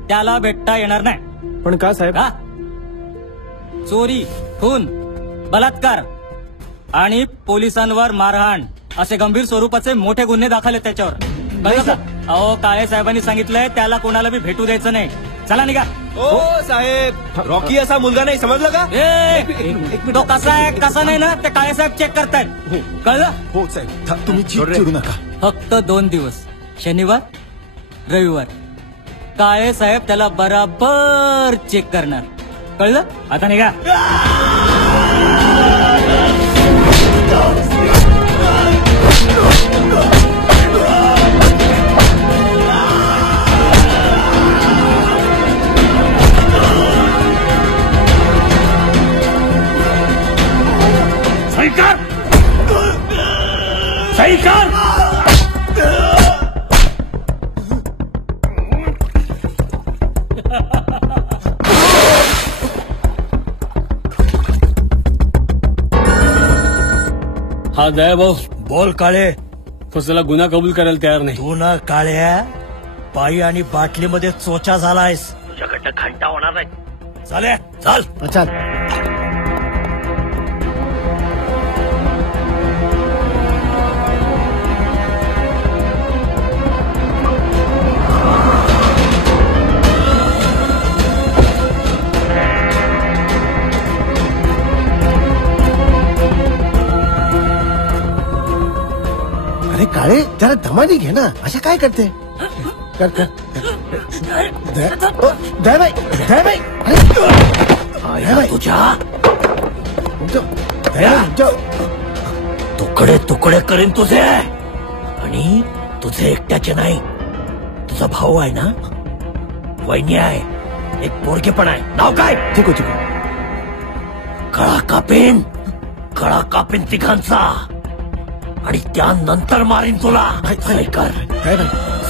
त्याला भेटता येणार नाही. पण का साहेब? चोरी, खून, बलात्कार आणि पोलिसांवर मारहाण असे गंभीर स्वरूपाचे मोठे गुन्हे दाखल आहेत त्याच्यावर. कळलं का? अहो काळे साहेबांनी सांगितलंय त्याला कोणाला बी भेटू द्यायचं नाही. चला निघा. ओ साहेब रॉकी असा मुलगा नाही समजलं का? तो कसा आहे कसा नाही ना ते काळे साहेब चेक करतायत. कळलं? हो साहेब तुम्ही चिडू नका. फक्त 2 दिवस शनिवार रविवार काळे साहेब त्याला बराबर चेक करणार. कळलं? आता निघा. सही कर सही कर. हा दया भाऊ बोल काळे. फसला गुन्हा कबूल करायला तयार नाही. तू ना काळ्या पायी आणि बाटलीमध्ये चोचा झालायस. तुझ्याकडनं घंटा होणार नाही. चाले चाल चाल. काळे जरा दमानी घे ना. अशा काय करते? कर कर दयाबाई दयाबाई तुकडे तुकडे करीन तुझे. आणि तुझे एकट्याचे नाही. तुझा भाऊ आहे ना वहिनी आहे एक पोरगे पण आहे. नाव काय? चिकू चिकू. गळा कापेन तिघांचा आणि त्यानंतर मारीन तुला. सही कर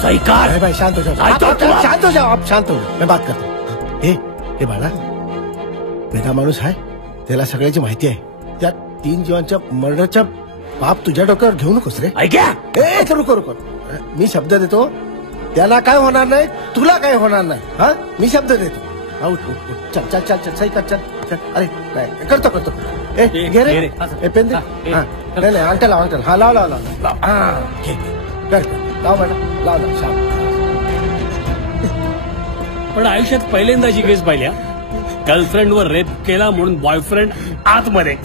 सही कर. भाई शांत हो जाओ शांत हो जाओ आप शांत हो. मैं बात करता हूँ. हे बाळा वेदा माणूस आहे त्याला सगळ्याची माहिती आहे. त्या 3 जीवांच्या मर्डरच्या बाप तुझ्या डोक्यावर घेऊ नकोस रे. रुको मी शब्द देतो त्याला काय होणार नाही तुला काय होणार नाही. हा मी शब्द देतो. उठ चल चल चल चल सही कर. चल चल. अरे काय करतो घे रे. पेन दे. नाही अंगठा लाव अंगठा. हा लाव कर लाव बेटा लाव शाम. पण आयुष्यात पहिल्यांदा जी केस पाहिल्या गर्लफ्रेंड वर रेप केला म्हणून बॉयफ्रेंड आतमध्ये.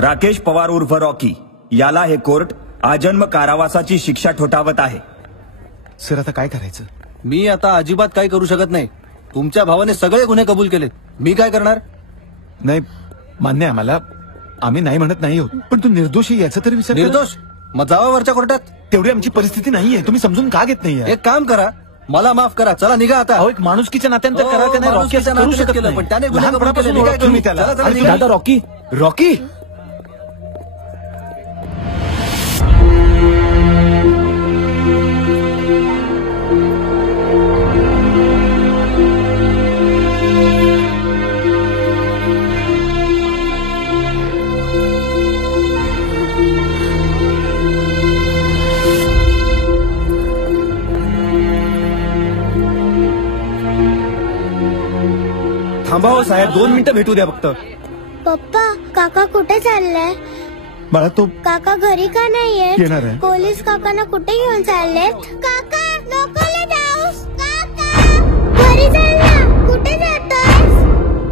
राकेश पवार उर्फ रॉकी याला हे कोर्ट आजन्म कारावासाची शिक्षा ठोठावत आहे. सर आता काय करायचं? मी आता अजिबात काय करू शकत नाही. तुमच्या भावाने सगळे गुन्हे कबूल केले. मी काय करणार? नाही मान्य आहे मला. आम्ही नाही म्हणत नाही होत पण तू निर्दोषी याचं तरी विचार. निर्दोष मग जावा वरच्या कोर्टात. तेवढी आमची परिस्थिती नाहीये, तुम्ही समजून का घेत नाहीये? एक काम करा, मला माफ करा, चला निघा आता. एक माणुसकीच्या नात्यानं तर करा, त्याने रॉकी असं करू शकत नाही. पण त्याने गुन्हा कबूल लहानपणापासून केले, ओळखतो मी त्याला. चला, आणि निघा. दादा रॉकी रॉकी थांबा हो साहेब, 2 मिनिटं भेटू द्या फक्त. पप्पा काका कुठे चाललाय? बाळा तो काका घरी का नाहीये? येणार आहे. पोलीस काकांना कुठे घेऊन चाललेत? काका लोकलला जाऊस. काका घरी चल ना. कुठे जातोस?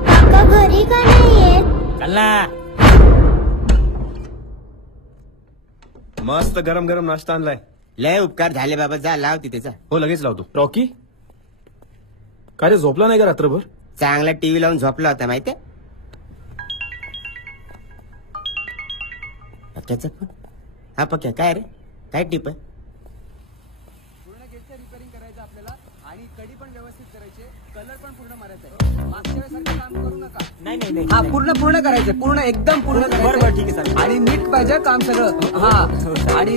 काका घरी का नाहीये? मस्त गरम गरम नाश्ता आणलाय. लय उपकार झाले बाबा, जा लाव तिथे जा. हो लगेच लावतो. रॉकी काय रे, झोपला नाही का रात्रभर? चांगला टीव्ही लावून झोपला होता माहितीये. पक्याचा फोन. हा पक्या, काय रे, काय टिप आहे? नाही हा पूर्ण करायचं, पूर्ण एकदम पूर्ण. बरोबर ठीक आहे सर. आणि नीट पाहिजे काम सगळं. हा आणि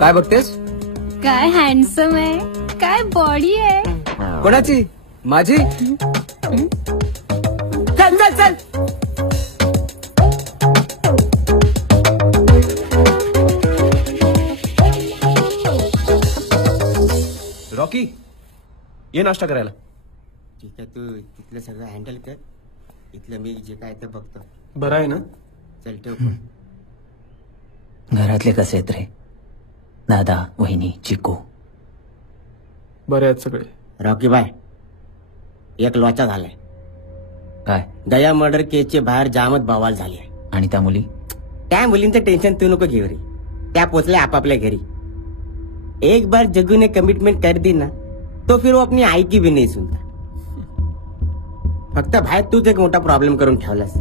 काय बघतेस? काय हँडसम आहे, काय बॉडी आहे. कोणाची? माझी? चल चल चल. रॉकी ये नाश्ता करायला. ठीक आहे, तू तिथलं सगळं हँडल कर, इथलं मी जे काय ते बघतो. बरं आहे ना? चल ठेव. घरातले कसे आहेत रे? दादा, वहिनी, चिकू? बरे आहेत सगळे. रॉकी बाय, एक लोचा झालाय. काय? दया मर्डर केसचे बाहेर जामच बवाल झाली आहे. आणि त्या मुली? त्या मुलींचं टेन्शन तू नको घेऊ रे, त्या पोचल्या आपापल्या घरी. एक बार जग्गू ने कमिटमेंट कर दी ना, तो फिर वो अपनी आई की भी नहीं सुनता. फक्त बाहेर तूच एक मोठा प्रॉब्लेम करून ठेवलास.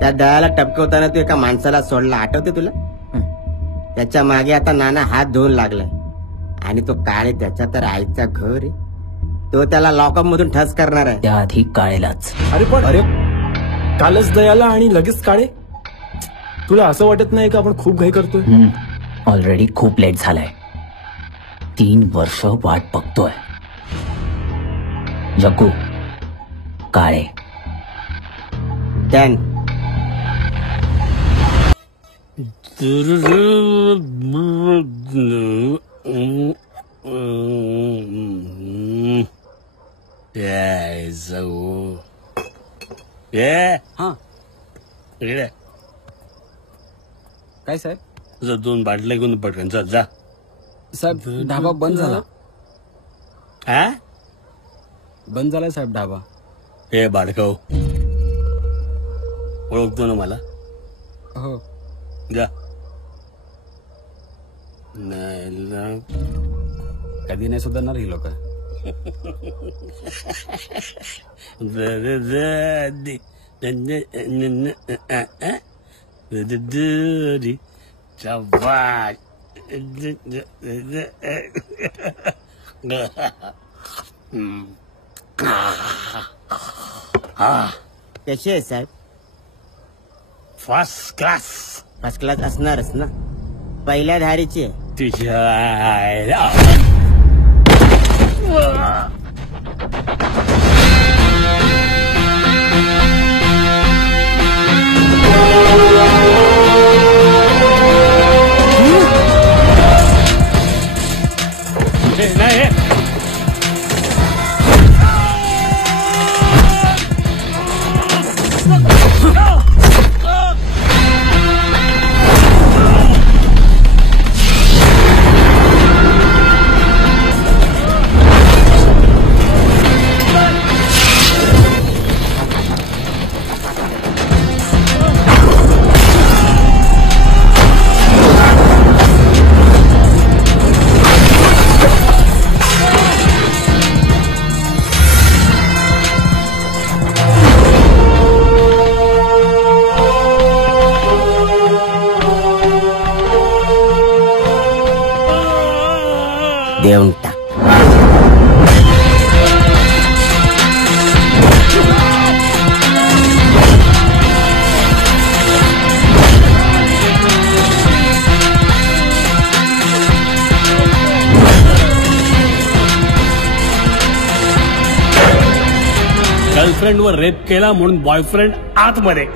त्या दयाला टपकवताना तू एका माणसाला सोडला, आठवते तुला? त्याच्या मागे आता नाना हात धुवून लागलाय. आणि तो काळे त्याच्या तर आईचा घर आहे, तो त्याला लॉकअप मधून ठस करणार आहे. त्याआधी काळेलाच. अरे पण कालच दयाला आणि लगेच काळे. तुला असं वाटत नाही का आपण खूप घाई करतोय? ऑलरेडी खूप लेट झालाय. 3 वर्ष वाट बघतोय. जग्गू, काळे, डन. काय साहेब? तुझा 2 बाटल्या घेऊन पटकन जा. साहेब ढाबा बंद झाला. हा? बंद झालाय साहेब ढाबा. हे बाडकाऊ, ओळखतो ना मला? हो. जा. नाही कधी नाही सुधारणार ही लोक. कशी आहे साहेब? First class. फर्स्ट क्लास असणारच ना, पहिल्या धारीची आहे. तुझ्या नाही. देऊन टाक. गर्लफ्रेंडवर रेप केला म्हणून बॉयफ्रेंड आतमध्ये.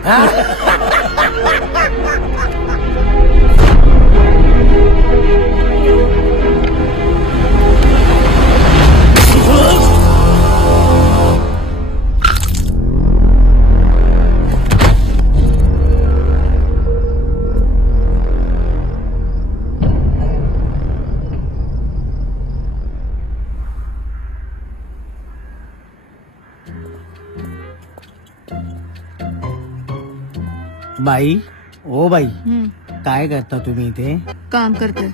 बाई, ओ बाई, काय करता तुम्ही इथे? काम करते.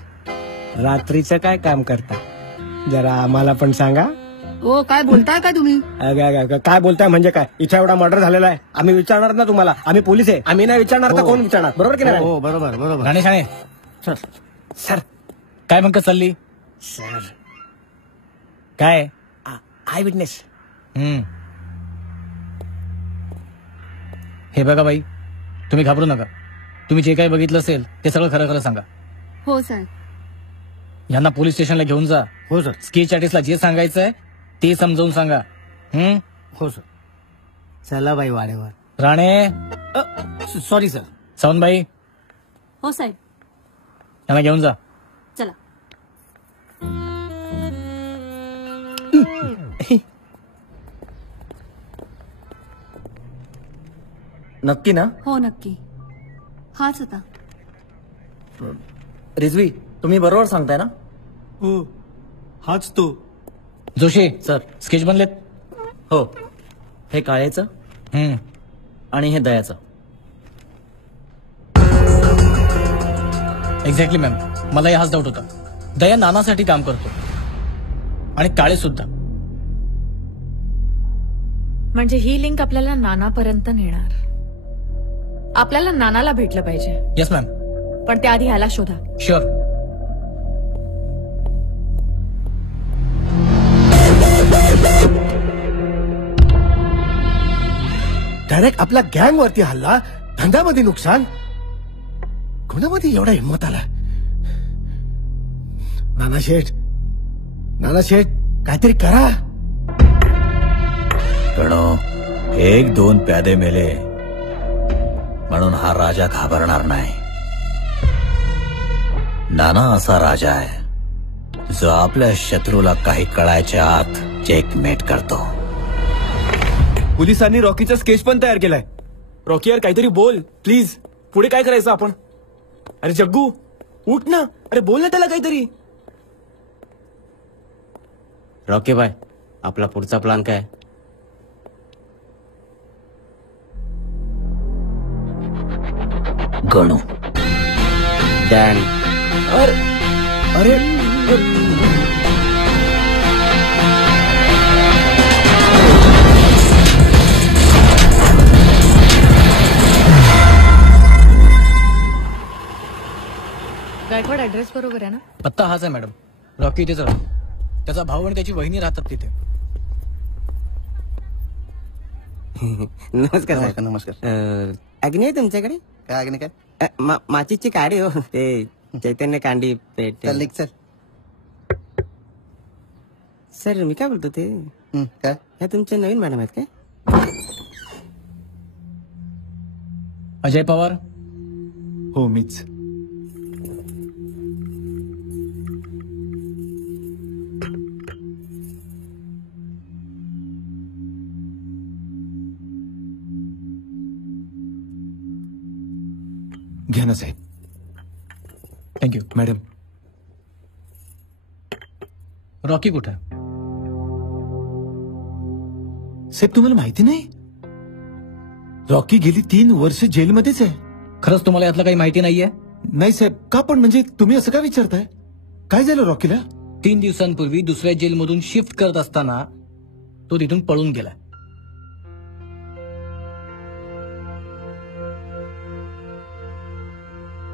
रात्रीचं काय काम करता जरा आम्हाला पण सांगा. ओ काय बोलताय काय तुम्ही? काय बोलताय म्हणजे काय? इथे एवढा मर्डर झालेला आहे, आम्ही विचारणार ना तुम्हाला. आम्ही पोलीस आहे, आम्ही नाही विचारणार तर कोण विचारणार? बरोबर की नाही? हो बरोबर बरोबर. राणे शाणे सर काय म्हणत चालली? सर काय आय विटनेस. हे बघा बाई, तुम्ही घाबरू नका. तुम्ही जे काही बघितलं असेल ते सगळं खरं खरं सांगा. हो साहेब. यांना पोलीस स्टेशनला घेऊन जा. हो सर. स्केच आर्टिस्टला जे सांगायचंय ते समजावून सांगा. हो सर. चला बाई वाडेवर. राणे. Sorry sir. सावंतबाई हो साहेब. यांना घेऊन जा. चला. नक्की ना? हो नक्की, हाच होता. रिजवी तुम्ही बरोबर सांगताय ना? हो हाच तो. जोशी सर स्केच बनलेत? हो. हे काळेचं आणि हे दयाचं. एक्झॅक्टली मॅम, मलाही हाच डाऊट होता. दया नानासाठी काम करतो आणि काळे सुद्धा. म्हणजे ही लिंक आपल्याला नानापर्यंत नेणार. आपल्याला नानाला भेटलं पाहिजे. Yes ma'am. पण त्याआधी ह्याला शोधा. शुअर. डायरेक्ट आपल्या गँग वरती हल्ला, धंद्यामध्ये नुकसान. कोणामध्ये एवढा हिंमत आला? नाना शेठ काहीतरी करा. गणो, 1-2 प्यादे मेले म्हणून हा राजा घाबरणार नाही. नाना असा राजा आहे जो आपल्या शत्रूला काही कळायच्या आत चेकमेट करतो. पोलिसांनी रॉकीचा स्केच पण तयार केलाय. रॉकी यार काहीतरी बोल प्लीज. पुढे काय करायचं आपण? अरे जग्गू उठ ना. अरे बोल ना त्याला काहीतरी. रॉकी बाय, आपला पुढचा प्लॅन काय? गणू. डॅन. अरे गायकवाड ऍड्रेस बरोबर आहे ना? पत्ता हाच आहे मॅडम. रॉकी इथेच राहतो. त्याचा भाऊ आणि त्याची वहिनी राहतात तिथे. नमस्कार साहेब. नमस्कार. अग्नी आहे तुमच्याकडे? काय अग्नी काय? माचीची काडी हो. ते चैतन्य कांडी पेट. सर सर मी काय बोलतो ते काय? ह्या तुमच्या नवीन मॅडम आहेत काय? अजय पवार. हो मीच. घ्या ना साहेब. थँक्यू. मॅडम रॉकी कुठे? साहेब तुम्हाला माहिती नाही? रॉकी गेली 3 वर्ष जेलमध्येच आहे. खरंच तुम्हाला यातलं काही माहिती नाहीये? नाही साहेब. का पण म्हणजे तुम्ही असं काय विचारताय? काय झालं रॉकीला? 3 दिवसांपूर्वी दुसऱ्या जेलमधून शिफ्ट करत असताना तो तिथून पळून गेला.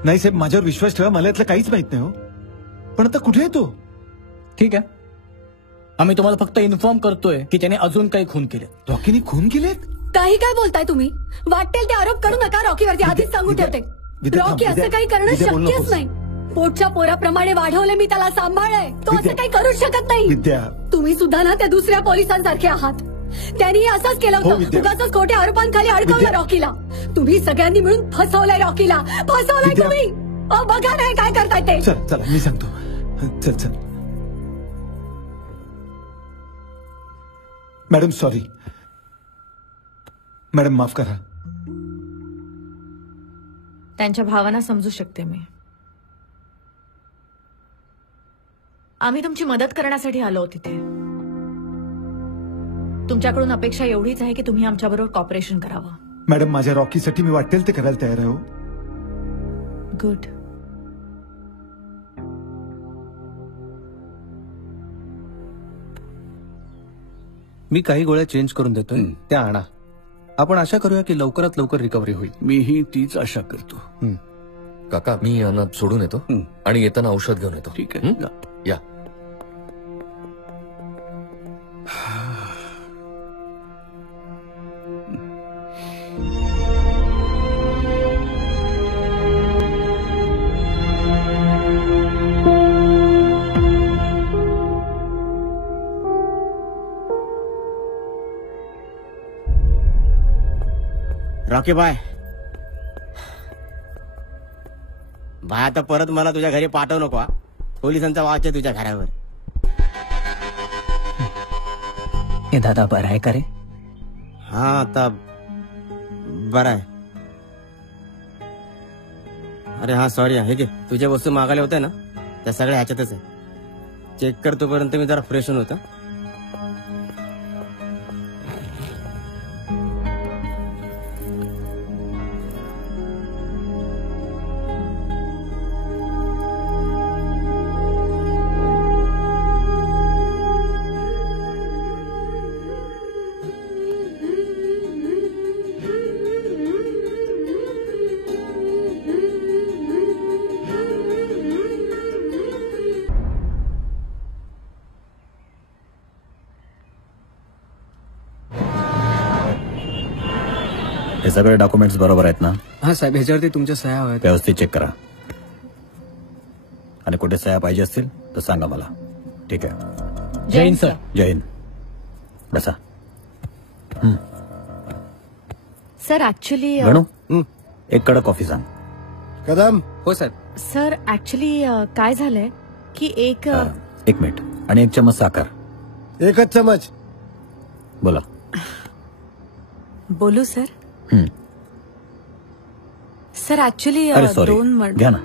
नाही साहेब, माझ्यावर विश्वास ठेवा. मला यातलं काहीच माहित नाही हो. पण आता कुठे आहे तो? ठीक आहे, आम्ही तुम्हाला फक्त इन्फॉर्म करतोय की त्याने अजून काही खून केले. रॉकीने खून केलेत? काही काय बोलताय तुम्ही? वाटेल ते आरोप करू नका रॉकीवरती, आधीच सांगून ठेवते. रॉकी असं काही करणं शक्यच नाही. पोटच्या पोराप्रमाणे वाढवले मी त्याला, सांभाळलंय. तो असं काही करू शकत नाही. तुम्ही सुद्धा ना त्या दुसऱ्या पोलिसांसारखे आहात. त्यांनी असंच केलं होतं. उगाचच खोट्या आरोपांखाली अडकवलं रॉकीला. तुम्ही सगळ्यांनी मिळून फसवलंय रॉकीला, फसवलंय तुम्ही. बघा नाही काय करताय ते. चल मी सांगतो. चल मॅडम, सॉरी मॅडम, माफ करा. त्यांच्या भावना समजू शकते मी. आम्ही तुमची मदत करण्यासाठी आलो तिथे. तुमच्याकडून अपेक्षा एवढीच आहे की तुम्ही आमच्याबरोबर कॉपरेशन करावं. मॅडम, माझ्या रॉकीसाठी मी वाटेल ते करायला तयार आहे. हो, गुड. मी काही गोळ्या चेंज करून देतोय, त्या आणा. आपण आशा करूया की लवकरात लवकर रिकव्हरी होईल. मीही तीच आशा करतो. काका, मी यांना सोडून येतो आणि येताना औषध घेऊन येतो. ठीक आहे, या. रॉकी बाय, आता परत मला तुझ्या घरी पाठवू नको. पोलिसांचा वाच आहे तुझ्या घरावर. हे दादा बरं आहे का रे? हा, आता बरं आहे. अरे हा, सॉरी. हे घे, तुझ्या वस्तू मागायला होत्या ना, त्या सगळ्या ह्याच्यातच आहे. चेक कर तोपर्यंत मी जरा फ्रेश होऊन होता. हे सगळे डॉक्युमेंट्स बरोबर आहेत ना? हा साहेब, ह्याच्यावरती तुमच्या सह्या हव्यात. व्यवस्थित चेक करा आणि कुठे सह्या पाहिजे असतील तर सांगा मला. ठीक आहे. जय हिंद सर. जय हिंद. बसा. सर ऍक्च्युली गणू, एक कडक कॉफी सांग. कदम. हो साहेब. सर ऍक्च्युली काय झालंय की एक मिनिट. आणि 1 चमच साखर. 1च चमच. बोला. बोलू सर? सर ऍक्च्युली अरे सॉरी, 2 घ्या ना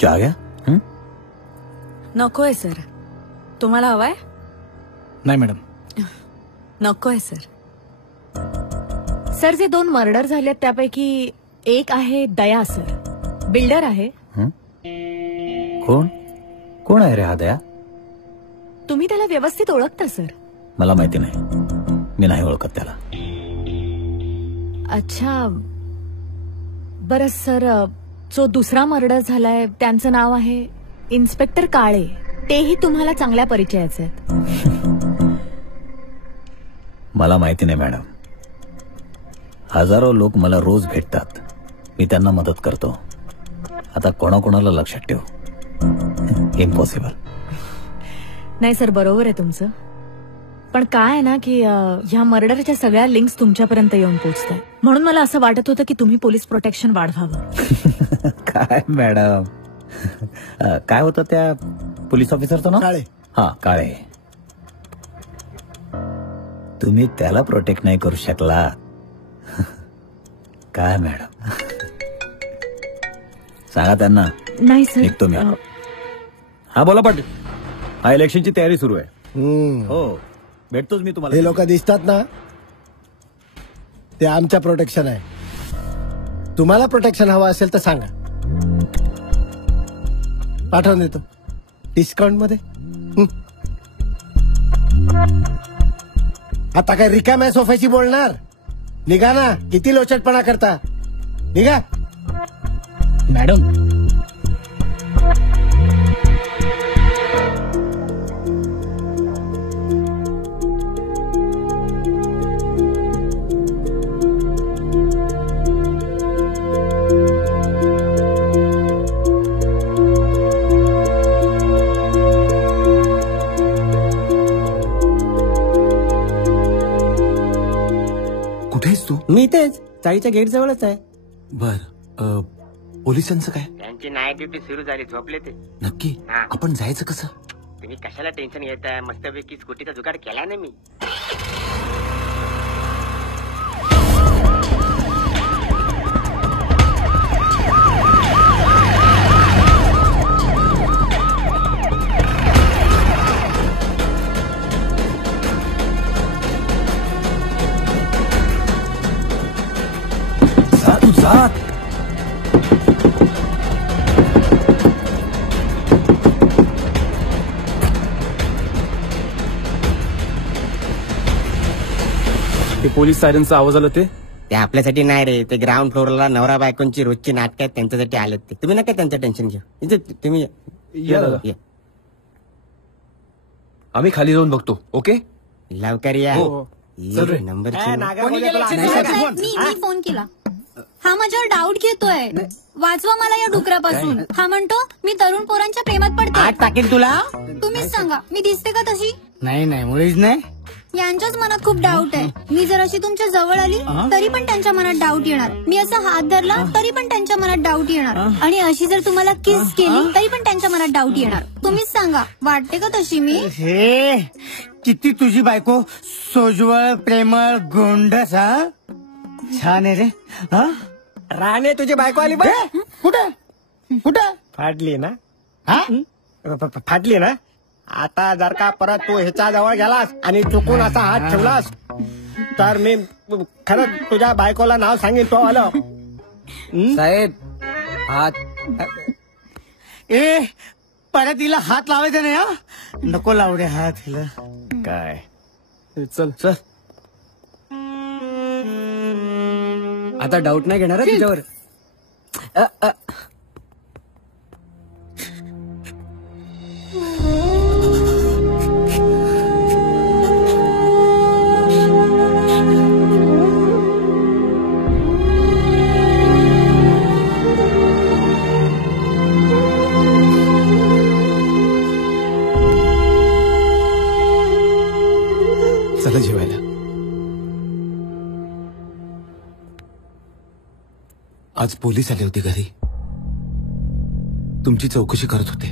चहा घ्या. नकोय सर. तुम्हाला हवाय? नाही मॅडम, नकोय सर. सर, जे 2 मर्डर झालेत त्यापैकी एक आहे दया सर, बिल्डर आहे. कोण कोण आहे रे हा दया? तुम्ही त्याला व्यवस्थित ओळखता सर? मला माहिती नाही, मी नाही ओळखत त्याला. अच्छा, बरं सर, जो दुसरा मर्डर झालाय त्यांचं नाव आहे इन्स्पेक्टर काळे. तेही तुम्हाला चांगल्या परिचयाचे आहेत. मला माहिती नाही मॅडम. हजारो लोक मला रोज भेटतात, मी त्यांना मदत करतो. आता कोणाकोणाला लक्षात ठेव? इम्पॉसिबल. नाही सर, बरोबर आहे तुमचं. पण काय आहे ना की ह्या मर्डरच्या सगळ्या लिंक्स तुमच्यापर्यंत येऊन पोहोचतात. म्हणून मला असं वाटत होतं की तुम्ही पोलीस प्रोटेक्शन वाढवावं. काय मॅडम, काय होतं त्या पोलीस ऑफिसरचं नाव? काळे. हा, काळे. तुम्ही त्याला प्रोटेक्ट नाही करू शकला. काय मॅडम, सांगा त्यांना. नाही सर. निघतो मी. हा बोला पाटील. हा, इलेक्शनची तयारी सुरू आहे. हो, भेटतोच मी तुम्हाला. हे लोक दिसतात ना, ते आमच्या प्रोटेक्शन आहे. तुम्हाला प्रोटेक्शन हवं असेल तर सांगा, पाठवून देतो डिस्काउंट मध्ये. आता काय रिकाम्या सोफ्याची बोलणार? निघा ना, किती लोचटपणा करता. निघा. मॅडम, मी तेच चाळीच्या गेट जवळच आहे. बर पोलिसांचं काय? त्यांची नाईट ड्युटी सुरू झाली, झोपले ते. नक्की आपण जायचं कसं? तुम्ही कशाला टेन्शन घेताय, मस्तपैकी स्कूटीचा जुगाड केला ना मी. ते पोलीस सायरनचा आवाज आला ते आपल्यासाठी नाही रे, ते ग्राउंड फ्लोअरला नवरा बायकोंची रोजची नाटक आहेत, त्यांच्यासाठी आलेत ते. तुम्ही नका त्यांचं टेन्शन घेऊ. इथे तुम्ही या दादा. आम्ही खाली जाऊन बघतो. ओके लवकर या. चल रे. नंबर मी फोन केला. हा माझ्यावर डाऊट घेतोय. वाचवा मला या डुकरापासून. हा म्हणतो मी तरुण पोरांच्या प्रेमात पडते. टाकेल तुला. तुम्हीच सांगा मी दिसते का तशी? नाही नाही मुळीच नाही. यांच्याच मनात खूप डाऊट आहे. मी जर अशी तुमच्या जवळ आली तरी पण त्यांच्या मनात डाऊट येणार. मी असा हात धरला तरी पण त्यांच्या मनात डाऊट येणार. आणि अशी जर तुम्हाला किस केली तरी पण त्यांच्या मनात डाऊट येणार. तुम्हीच सांगा वाटते का तशी मी? हे किती तुझी बायको सोजवळ प्रेमळ गोंडस. हा छान आहे रे. हा राणे तुझी बायको आली बघ. कुठे कुठे फाटली ना? हा फाटली ना? आता जर का परत तू ह्याच्या जवळ गेलास आणि चुकून असा हात ठेवलास तर मी खरंच तुझ्या बायकोला नाव सांगेन. तो आलो साहेब हात ए परत तिला हात लावायचा नाही. हा नको लावडे हात तिला. काय चल चल आता डाऊट नाही घेणार तिच्यावर. चला जेवायला. आज पोलीस आले होते घरी. तुमची चौकशी करत होते.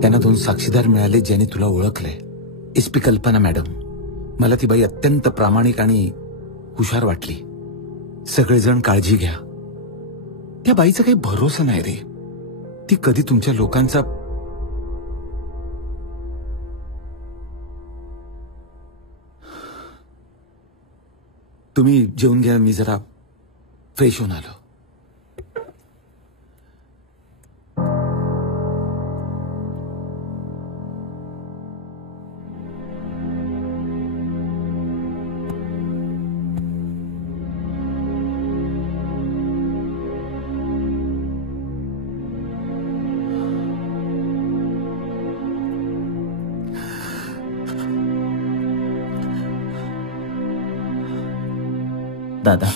त्यांना 2 साक्षीदार मिळाले ज्यांनी तुला ओळखलंय. एसपी कल्पना मॅडम. मला ती बाई अत्यंत प्रामाणिक आणि हुशार वाटली. सगळेजण काळजी घ्या. त्या बाईचा काही भरोसा नाही रे. ती कधी तुमच्या लोकांचा तुम्ही जेवून घ्या. मी जरा फ्रेश होऊन आलो. दादा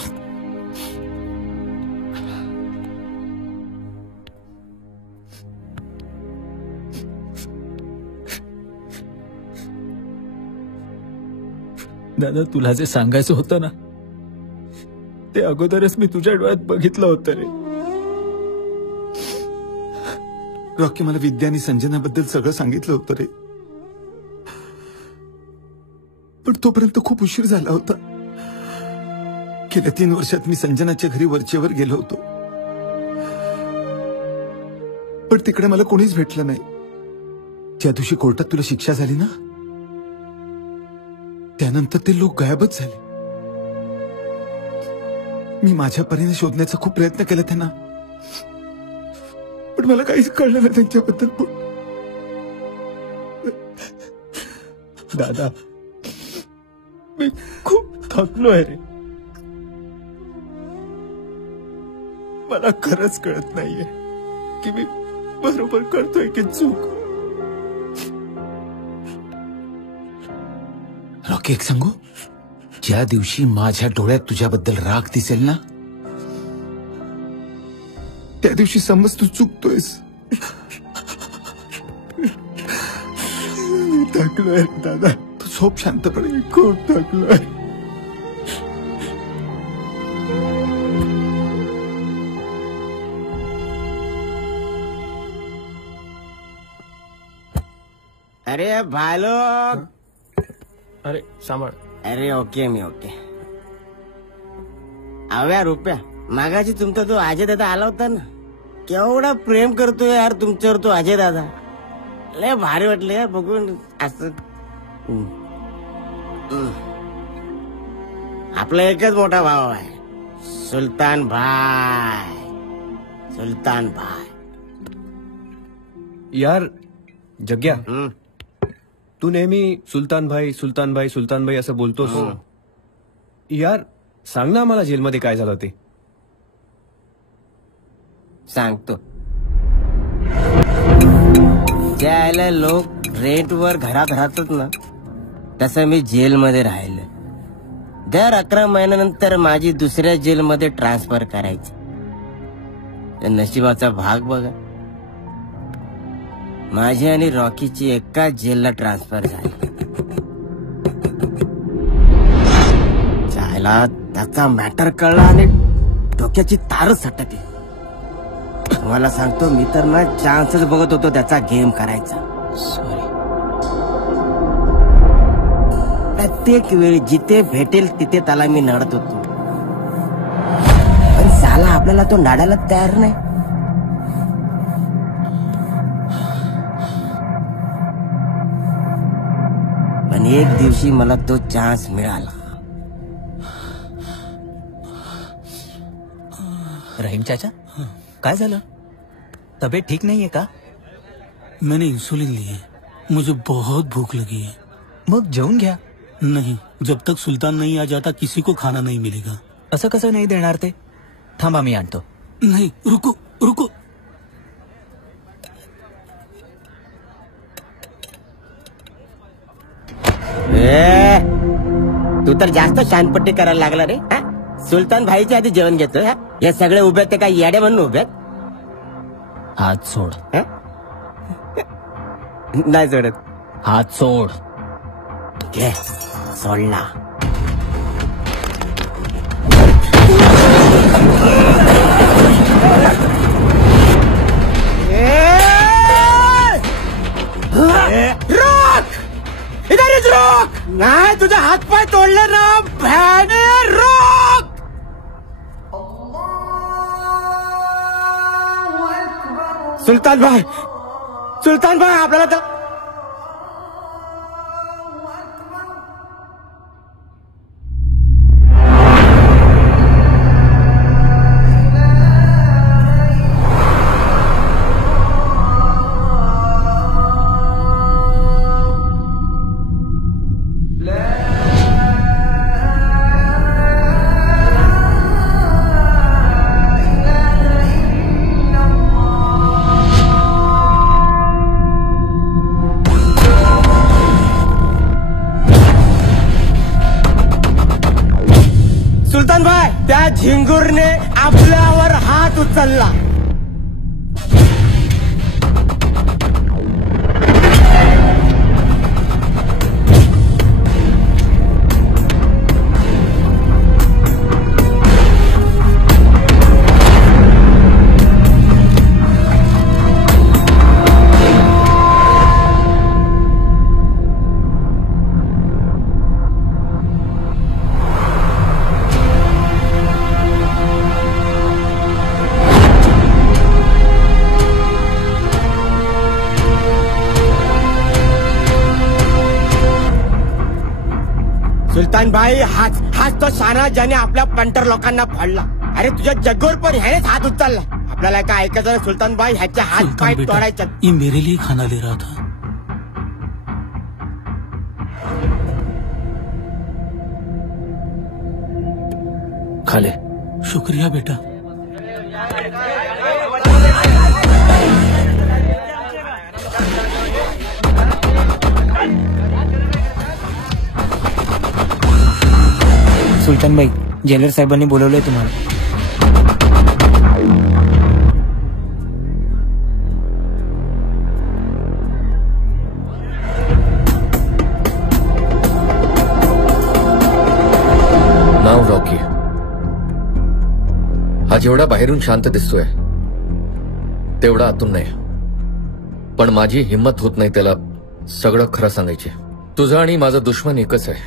दादा तुला जे सांगायचं होतं ना ते अगोदरच मी तुझ्या डोळ्यात बघितलं होतं रे. रॉकी मला विद्या आणि संजनाबद्दल सगळं सांगितलं होतं रे. पण तोपर्यंत खूप उशीर झाला होता. गेल्या 3 वर्षात मी संजनाच्या घरी वरचेवर गेलो होतो. पण तिकडे मला कोणीच भेटलं नाही. ज्या दिवशी कोर्टात तुला शिक्षा झाली ना त्यानंतर ते लोक गायबच झाले. मी माझ्या परीने शोधण्याचा खूप प्रयत्न केला त्यांना. पण मला काहीच कळलं नाही त्यांच्याबद्दल. दादा मी खूप थकलोय रे. मला खरंच कळत नाहीये की मी बरोबर करतोय की चूक. रॉकी एक सांगू, ज्या दिवशी माझ्या डोळ्यात तुझ्याबद्दल राग दिसेल ना त्या दिवशी समज तू चुकतोयस. थकलोय दादा. तू झोप शांतपणे. खूप थकलोय. अरे भालो. अरे सांभाळ. अरे ओके मी ओके. अव्या रुपया मागाशी तुमचा तो अजय दादा आला होता ना, केवढा प्रेम करतोय यार तुमच्यावर तो अजय दादा. लय भारी वाटलं यार बघून असं. आपला एकच मोठा भाव आहे, सुलतान भाई. सुलतान भाई. यार जग्या, तू नेहमी सुलतान भाई सुलतान भाई सुलतान भाई असं बोलतोस. यार सांग ना मला जेलमध्ये काय झालं ते. सांगतो. ज्याला लोक रेंटवर घरात राहतात ना, तसं मी जेलमध्ये राहिलं. दर 11 महिन्यानंतर माझी दुसऱ्या जेलमध्ये ट्रान्सफर करायची. नशिबाचा भाग बघा, माझी आणि रॉकीची एकाच जेलला ट्रान्सफर झाली. त्याला त्याचा मॅटर कळला आणि डोक्याची तारच सटकली. तुम्हाला सांगतो, मी तर ना चान्सच बघत होतो त्याचा गेम करायचा. सॉरी. प्रत्येक वेळी जिथे भेटेल तिथे त्याला मी नडत होतो, पण साला आपल्याला तो नाडायला तयार नाही. पण एक दिवशी मला तो चान्स मिळाला. रहीम चाचा, काय झालं? तबीयत ठीक नहीं है का? मैंने इंसुलिन ली है, मुझे बहुत भूख लगी है. मग जेवून घ्या. नहीं, जब तक सुल्तान नहीं आ जाता किसी को खाना नहीं मिलेगा. असं कसं नाही देणार ते? थांबा मी आणतो. नहीं, रुको रुको. तू तर जास्त शानपट्टी करायला लागला रे. सुलतान भाईच्या आधी जेवण घेतोय. हे सगळे उभे ते काय येडे म्हणून उभे? हात सोड. नाही सोडत. हात सोड. घे सोडला. रोक. इधर रोक. नाही तुझे हात पाय तोडले ना भयाने. रोक. सुलतान भाई, सुलतान भाई आपल्याला तर सुलतान भाई, त्या झिंगूरने आपल्यावर हात उचलला. सुलतान भाई, हाच तो शाना ज्याने आपल्या पंटर लोकांना फाडला. अरे तुझ्या जग्गोर पण ह्यानेच हात उचलला. आपल्याला काय ऐकायचं सुलतान भाई? ह्याचे हात पाय तोडायचे. ये मेरे लिए खाना ले रहा था. खा ले. शुक्रिया बेटा. सुलतान भाई, जेलर साहेबांनी बोलवलंय तुम्हाला. नाव रॉकी. हा जेवढा बाहेरून शांत दिसतोय तेवढा आतून नाही. पण माझी हिंमत होत नाही त्याला सगळं खरं सांगायचे. तुझं आणि माझं दुश्मन एकच आहे,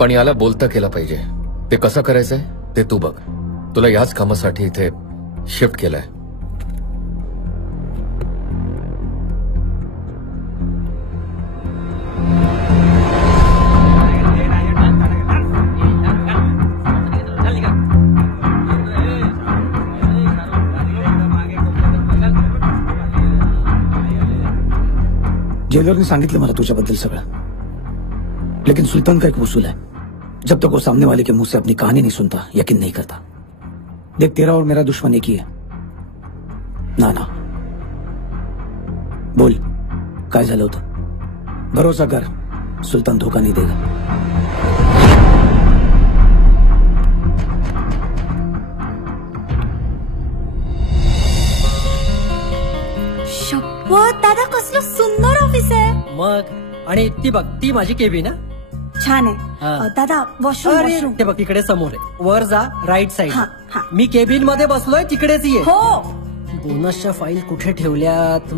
पण याला बोलता केला पाहिजे. ते कसं करायचंय ते तू बघ. तुला याच कामासाठी इथे शिफ्ट केलंय. जेलरने सांगितलं मला तुझ्याबद्दल सगळं, लेकिन सुल्तान का एक उसूल है, जब तक वो सामने वाले के मुंह से अपनी कहानी नहीं सुनता यकीन नहीं करता. देख, तेरा और मेरा दुश्मन एक ही है. नाना, बोल काय झालं होतं? भरोसा कर, सुल्तान धोखा नहीं देगा. शपथ दादा, कसलं सुंदर ऑफिस आहे. मग आणि ती बघ, ती माझी केबिन ना. छान आहे दादा. वॉशरूम ते बघ इकडे समोर आहे. वर जा, राईट साइड. मी केबिन मध्ये बसलोय, तिकडेच ये. हो. बोनसच्या फाईल कुठे ठेवल्यात?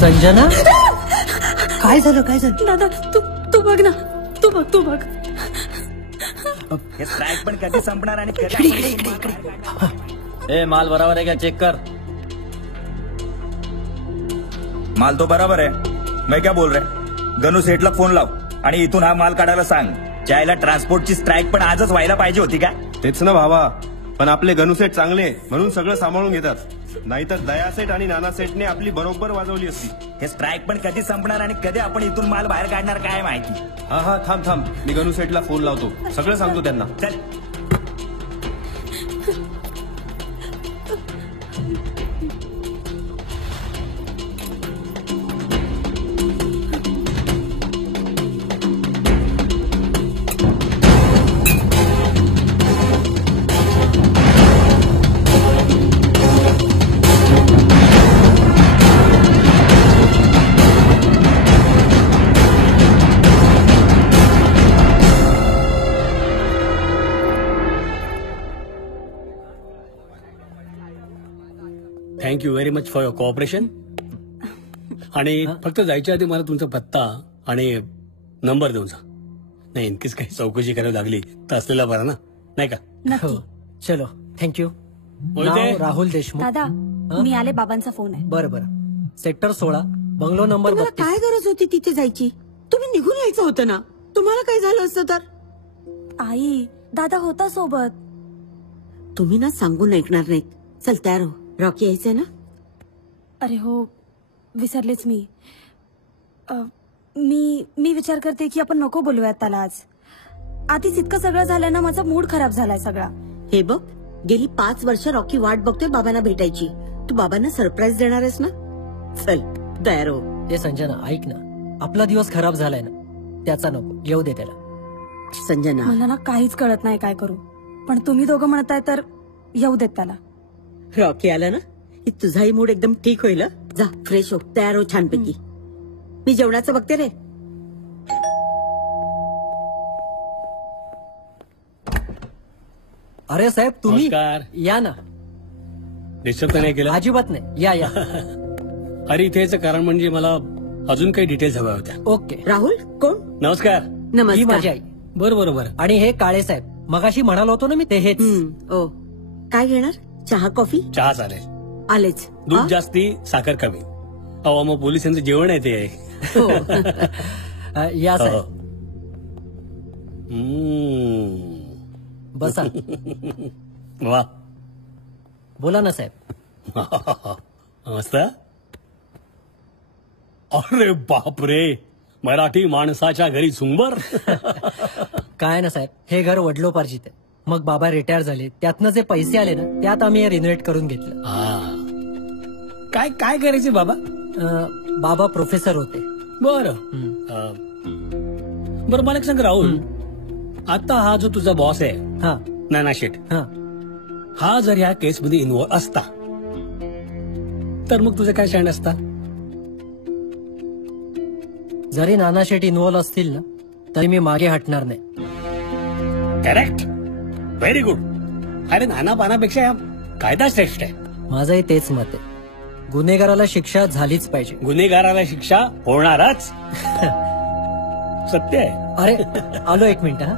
संजना, काय झालं? काय झालं? दादा, तू बघ ना. तू बघ. हे स्ट्राईक पण कधी संपणार आणि कधी? ए, माल बराबर आहे का चेक कर. माल तो बराबर है. मैं क्या बोल रहे, गणू सेठला फोन लाव आणि इथून हा माल काढायला सांग. ज्याला ट्रान्सपोर्टची स्ट्राईक पण आजच व्हायला पाहिजे होती का? तेच ना भावा, पण आपले गणू सेठ चांगले म्हणून सगळं सांभाळून घेतात. नाहीतर दया सेठ आणि नाना सेठने आपली बरोबर वाजवली असती. हे स्ट्राईक पण कधी संपणार आणि कधी आपण इथून माल बाहेर काढणार काय माहिती. हा, थांब. मी गणू सेठला फोन लावतो, सगळं सांगतो त्यांना. चल. Thank you very much for your cooperation. आणि फक्त जायच्या आधी मला तुमचा पत्ता आणि नंबर देऊन जा. नाही, इनकेस काही चौकशी करावी लागली तर असलेला बरा ना, नाही का? नक्की. चलो, थँक्यू. राहुल देशमुख. दादा, मी आले. बाबांचा फोन आहे. बरं. Sector 16, bungalow number 32. काय गरज होती तिथे जायची? तुम्ही निघून यायचं होतं ना. तुम्हाला काय झालं असतं तर? आई, दादा होता सोबत. तुम्ही ना सांगून ऐकणार नाहीत. चल तयार हो, रॉकी यायचंय ना. अरे हो, विसरलेच मी. मी विचार करते की आपण नको बोलूयात त्याला आज. आधीच इतकं सगळं झालं ना, माझा मूड खराब झालाय सगळा. हे बघ, गेली 5 वर्ष रॉकी वाट बघतोय बाबांना भेटायची. तू बाबांना सरप्राईज देणार आहेस ना. चल तयार हो. हे संजना, ऐक ना, आपला दिवस खराब झालाय ना, त्याचा नको, येऊ दे त्याला. संजना, मला ना काहीच कळत नाही काय करू, पण तुम्ही दोघं म्हणताय तर येऊ देत त्याला. रॉकी आला ना की तुझाही मूड एकदम ठीक होईल. जा, फ्रेश हो, तयार हो छानपैकी. मी जेवणाचं बघते रे. अरे साहेब, तुम्ही या ना. डिस्टर्ब तर नाही केलं? अजिबात नाही, या. अरे इथे याचं कारण म्हणजे मला अजून काही डिटेल्स हव्या होत्या. ओके. राहुल कोण? नमस्कार. ही माझी आई. बरोबर. आणि हे काळे साहेब, मगाशी म्हणालो होतो ना मी, ते हेच. ओ, काय घेणार? चहा कॉफी? चहा चालेल. आलेच. दूध जास्ती, साखर कमी. अहो, मग पोलिसांचं जेवण आहे ते. या साहेब, बसा. वा, बोला ना साहेब. मस्त. अरे बापरे, मराठी माणसाच्या घरी झुंबर. काय ना साहेब, हे घर वडलोपार्जित आहे. मग बाबा रिटायर झाले, त्यातनं जे पैसे आले ना त्यात आम्ही रिनोव्हेट करून घेतलं. काय काय करायचे बाबा? बाबा प्रोफेसर होते. बरं बरं, मला एक सांग राहुल, आता हा जो तुझा बॉस आहे नाना शेठ, हा जर ह्या केसमध्ये इन्व्हॉल्व असता तर मग तुझं काय स्टँड असता? जरी नाना शेठ इन्व्हॉल्व असतील ना तरी मी मागे हटणार नाही. Correct, very good. अरे नाना पानापेक्षा कायदा श्रेष्ठ आहे. माझंही तेच मत आहे. गुन्हेगाराला शिक्षा झालीच पाहिजे. गुन्हेगाराला शिक्षा होणारच. सत्य आहे. अरे आलो, एक मिनिट. हा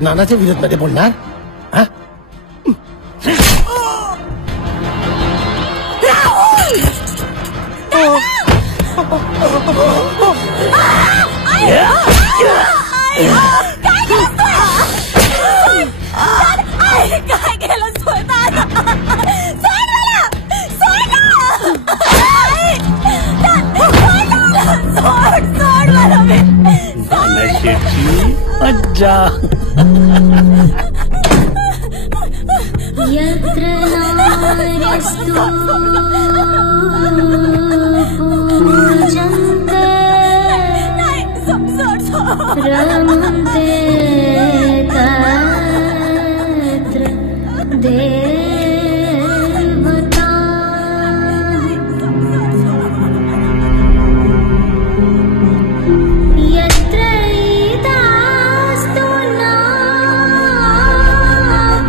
नानाच्या विरोधामध्ये बोलणार? काय केलं? मज्जा. यत्र नार्यस्तु पूजन्ते रमन्ते तत्र देवता. यत्र इदास्तु न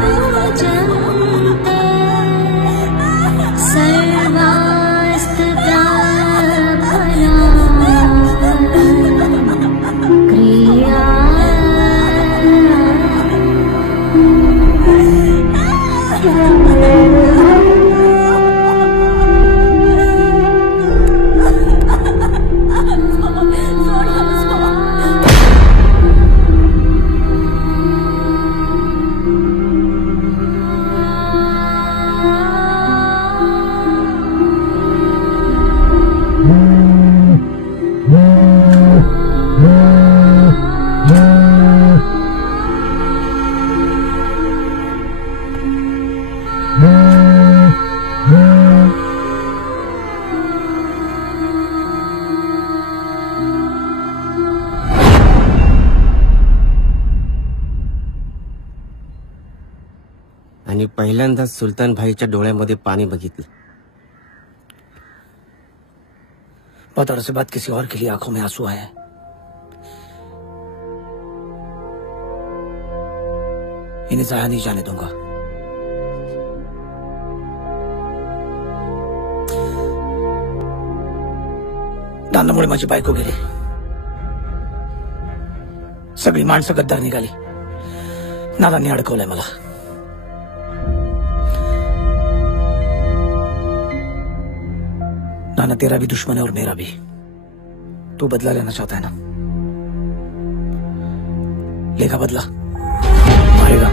पूजन्ते सर्वास्तु प्रार्थना क्रिया. आणि पहिल्यांदाच सुलतान भाईच्या डोळ्यामध्ये पाणी बघितलं. बहुत अरसे बाद किसी और के लिए आंखों में आंसू आए. इन्हें जाया नहीं जाने दूंगा. नानामुळे माझी बायको गेली. सगळी माणसं गद्दार निघाली. नानांनी अडकवलंय मला. नाना तेरा भी दुश्मन है और मेरा भी. तू बदला लेना चाहता है ना? लेगा बदला? मारेगा,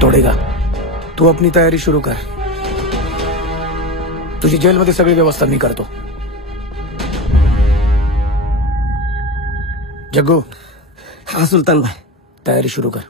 तोडेगा. तू अपनी तयारी सुरू कर. तुझी जेलमध्ये सगळी व्यवस्था मी करतो. जग्गू. हा सुलतान भाई. तयारी सुरू कर.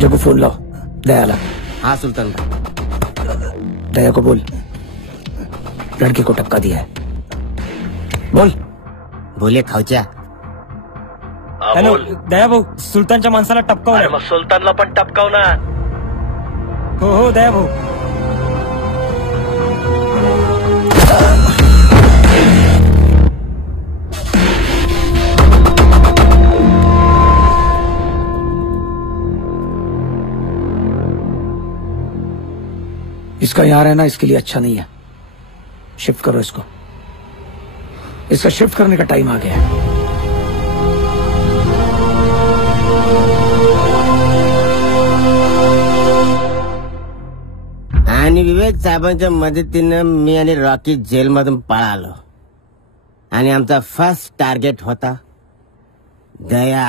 जग्गू फोन लाव दयाला। हाँ सुल्तान भाई। दया को बोल लड़की को टपका दिया है। बोल। बोले खाऊच्या। हॅलो दया भाऊ, सुलतानच्या माणसाला टपकावलं। मग सुलतानला पण टपकाव ना। हो हो दया भाऊ। इसका यहां रहना इसके लिए अच्छा नहीं है। शिफ्ट करो इसको। इसका शिफ्ट करने का टाइम आ गया है। आणि विवेक साहेबांच्या मदतीनं मी आणि रॉकी जेलमधून पळालो आणि आमचा फर्स्ट टार्गेट होता दया।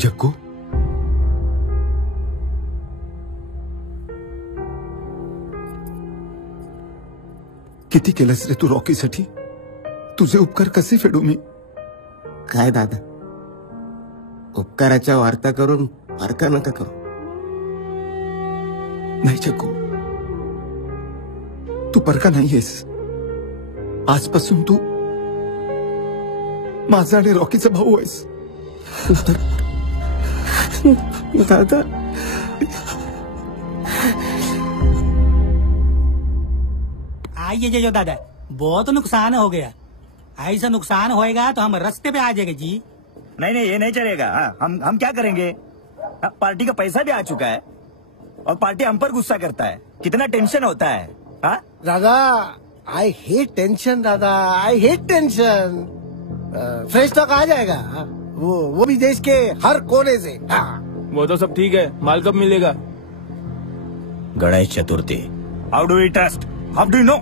जग्गू, किती केलंस रे तू रॉकीसाठी? तुझे उपकार कसे फेडू मी? काय दादा, उपकाराच्या वार्ता करून फारका नका करू। नाही जग्गू, तू परका नाहीयेस। आजपासून तू माझा आणि रॉकीचा भाऊ आहेस। दादा, आइए जो दादा, बहुत नुकसान हो गया। ऐसा नुकसान होएगा तो हम रास्ते पे आ जाएंगे जी। नहीं नहीं ये नहीं चलेगा। हम क्या करेंगे? पार्टी का पैसा भी आ चुका है और पार्टी हम पर गुस्सा करता है। कितना टेंशन होता है। हाँ दादा, आई हेट टेंशन। दादा, I hate tension. Fresh talk आ जाएगा। वो भी देश के हर कोने से। वो तो सब ठीक है, माल कब मिलेगा? Ganesh Chaturthi. How do you trust? How do you know?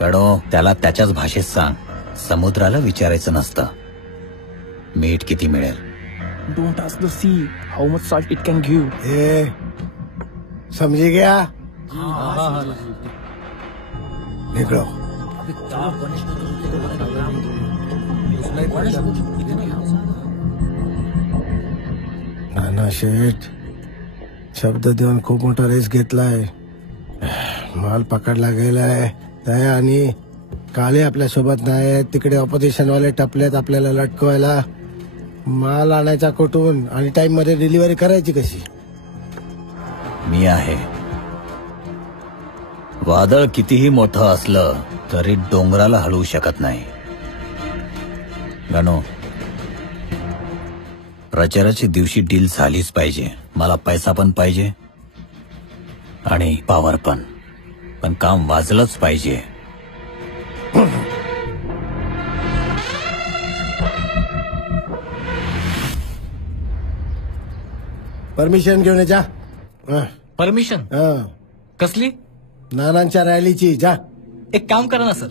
गणो, त्याला त्याच्याच भाषेत सांग। समुद्राला विचारायचं नसतं मीठ किती मिळेल। Don't ask the see how much salt it can give. समझी गया? निकलो। नाना शेठ, शब्द देऊन खूप मोठा रेस घेतलाय। माल पकडला गेलाय। दया आणि काळे आपल्या सोबत नाही। तिकडे ऑपोजिशन वाले टपलेत आपल्याला लटकवायला। माल आणायचा कुठून आणि टाइम मध्ये डिलिव्हरी करायची कशी? मी आहे। वादळ कितीही मोठं असलं तरी डोंगराला हलवू शकत नाही। गणो, प्रचाराच्या दिवशी डील झालीच पाहिजे। मला पैसा पण पाहिजे आणि पॉवर पण काम वाजलंच पाहिजे। परमिशन घेऊन जा। परमिशन कसली? नानांच्या रॅलीची। जा। एक काम करा ना सर,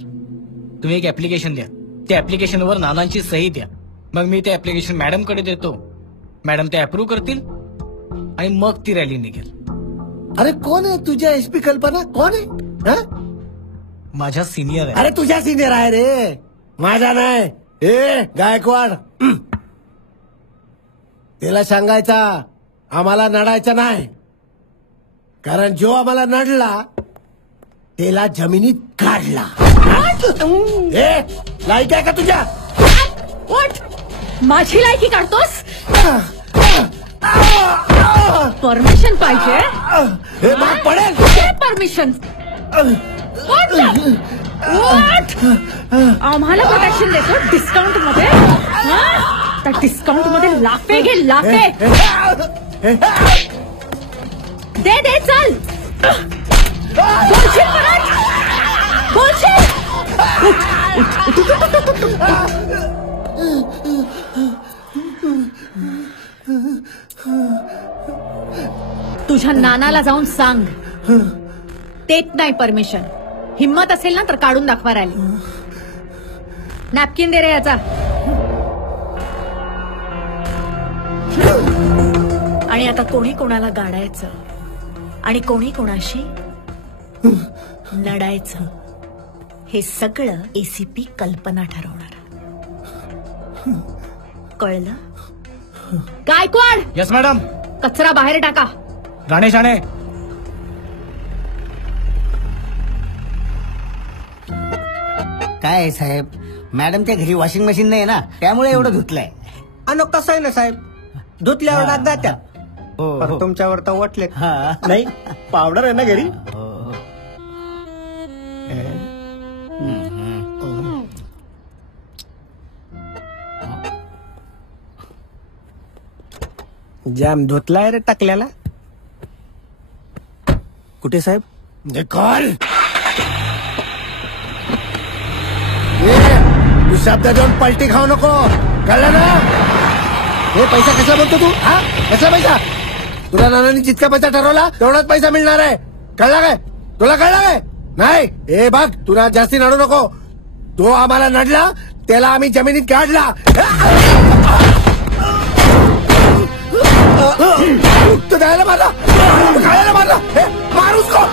तुम्ही एक ऍप्लिकेशन द्या। त्या ऍप्लिकेशनवर नानांची सही द्या। मग मी ते ऍप्लिकेशन मॅडम कडे देतो। मॅडम ते अप्रूव्ह करतील आणि मग ती रॅली निघेल। अरे कोण आहे तुझ्या एसपी कल्पना? कोण आहे? माझ्या सिनियर आहे। अरे तुझ्या सिनियर आहे रे, माझा नाही। गायकवाड, त्याला सांगायचा आम्हाला नडायचं नाही, कारण जो आम्हाला नडला त्याला जमिनीत काढला। लायकी आहे का तुझ्या? माझी लायकी काढतोस? परमिशन पाहिजे? पडेल परमिशन। आम्हाला प्रोटेक्शन देतो डिस्काउंट मध्ये। त्या डिस्काउंट मध्ये लाफे घे, लाफे दे चल। बोलशील परत? बोलशील? तुझ्या नानाला जाऊन सांग देत नाही परमिशन. हिम्मत असेल ना तर काढून दाखवा रॅली. नॅपकिन दे रे याचा. आणि आता कोणी कोणाला गाडायचं आणि कोणी कोणाशी लढायचं हे सगळं एसीपी कल्पना ठरवणार. कळलं? गायकवाड. Yes madam. कचरा बाहेर टाका. राणे शाणे. काय साहेब, मॅडमच्या घरी वॉशिंग मशीन नाही ना, त्यामुळे एवढं धुतलंय. आणि कसं आहे ना साहेब, धुतल्यावर डाग जात्यात. पण तुमच्यावर तर वाटले नाही. पावडर आहे ना घरी. जॅम धुतलाय रे टाकल्याला. कुठे साहेब? निकाल. तू शब्द देऊन पलटी खाऊ नको, कळलं ना? हे पैसा कसा बोलतो तू? हा, कसा पैसा? तुला नानांनी जितका पैसा ठरवला तेवढाच पैसा मिळणार आहे. कळला काय? तुला कळलं काय? नाही. हे बघ, तुला जास्ती नडू नको. तो आम्हाला नडला, त्याला आम्ही जमिनीत काढला. तो द्यायला मारला, खायला मारला. मारूस को.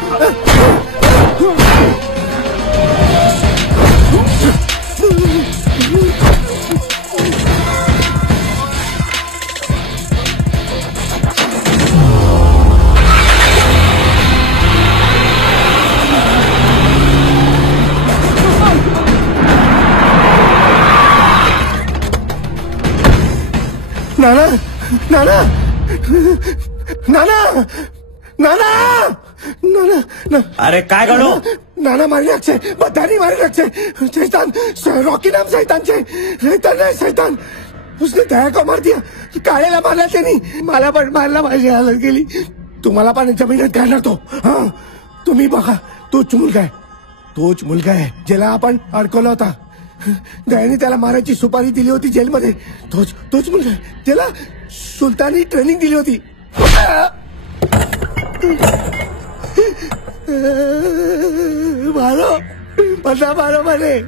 नाना, नाना, नाना, नाना, नाना. अरे काय गणू? नाना मारी अक्षय, बधानी मारी अक्षय. शैतान, रॉकी नाम शैतान छे. शैतान नाही, शैतान. उसने दया को मार दिया. काळेला मारला त्यांनी, मला पण मारला. माझी हालत गेली. तुम्हाला पण जमिनीत काढणार तो. हा, तुम्ही बघा. तोच मुलगा आहे ज्याला आपण अडकवला होता. दयाने त्याला मारायची सुपारी दिली होती जेलमध्ये. तोच मुलगा आहे त्याला सुलतानी ट्रेनिंग दिली होती. मारो, बंदा मारो मारे.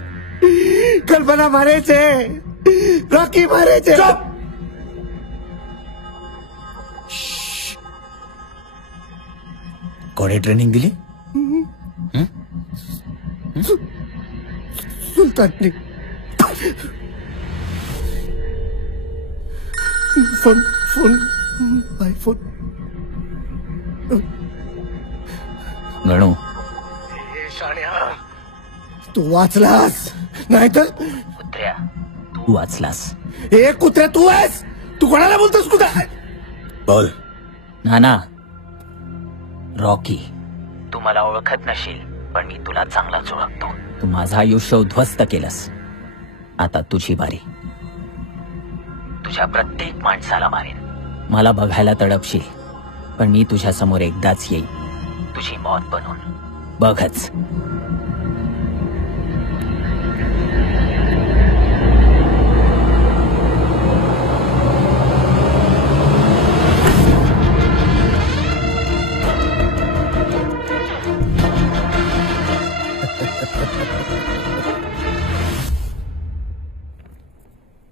कल्पना मारायचे, रॉकी मारायचे. कोणी ट्रेनिंग दिली? सुलतानने. फोन. गणू, तू वाचलास, नाहीतर कुत्र्या तू वाचलास. हे कुत्र्या तू आहेस. तू कोणाला बोलतोस? कुत्रा बोल. नाना, रॉकी, तू मला ओळखत नशील पण मी तुला चांगलाच ओळखतो. तू माझं आयुष्य उद्ध्वस्त केलंस. आता तुझी बारी. तुझ्या प्रत्येक माणसाला मारेन. मला बघायला तडपशील पण मी तुझ्या समोर एकदाच येईल, तुझी मौत बनून. बघच.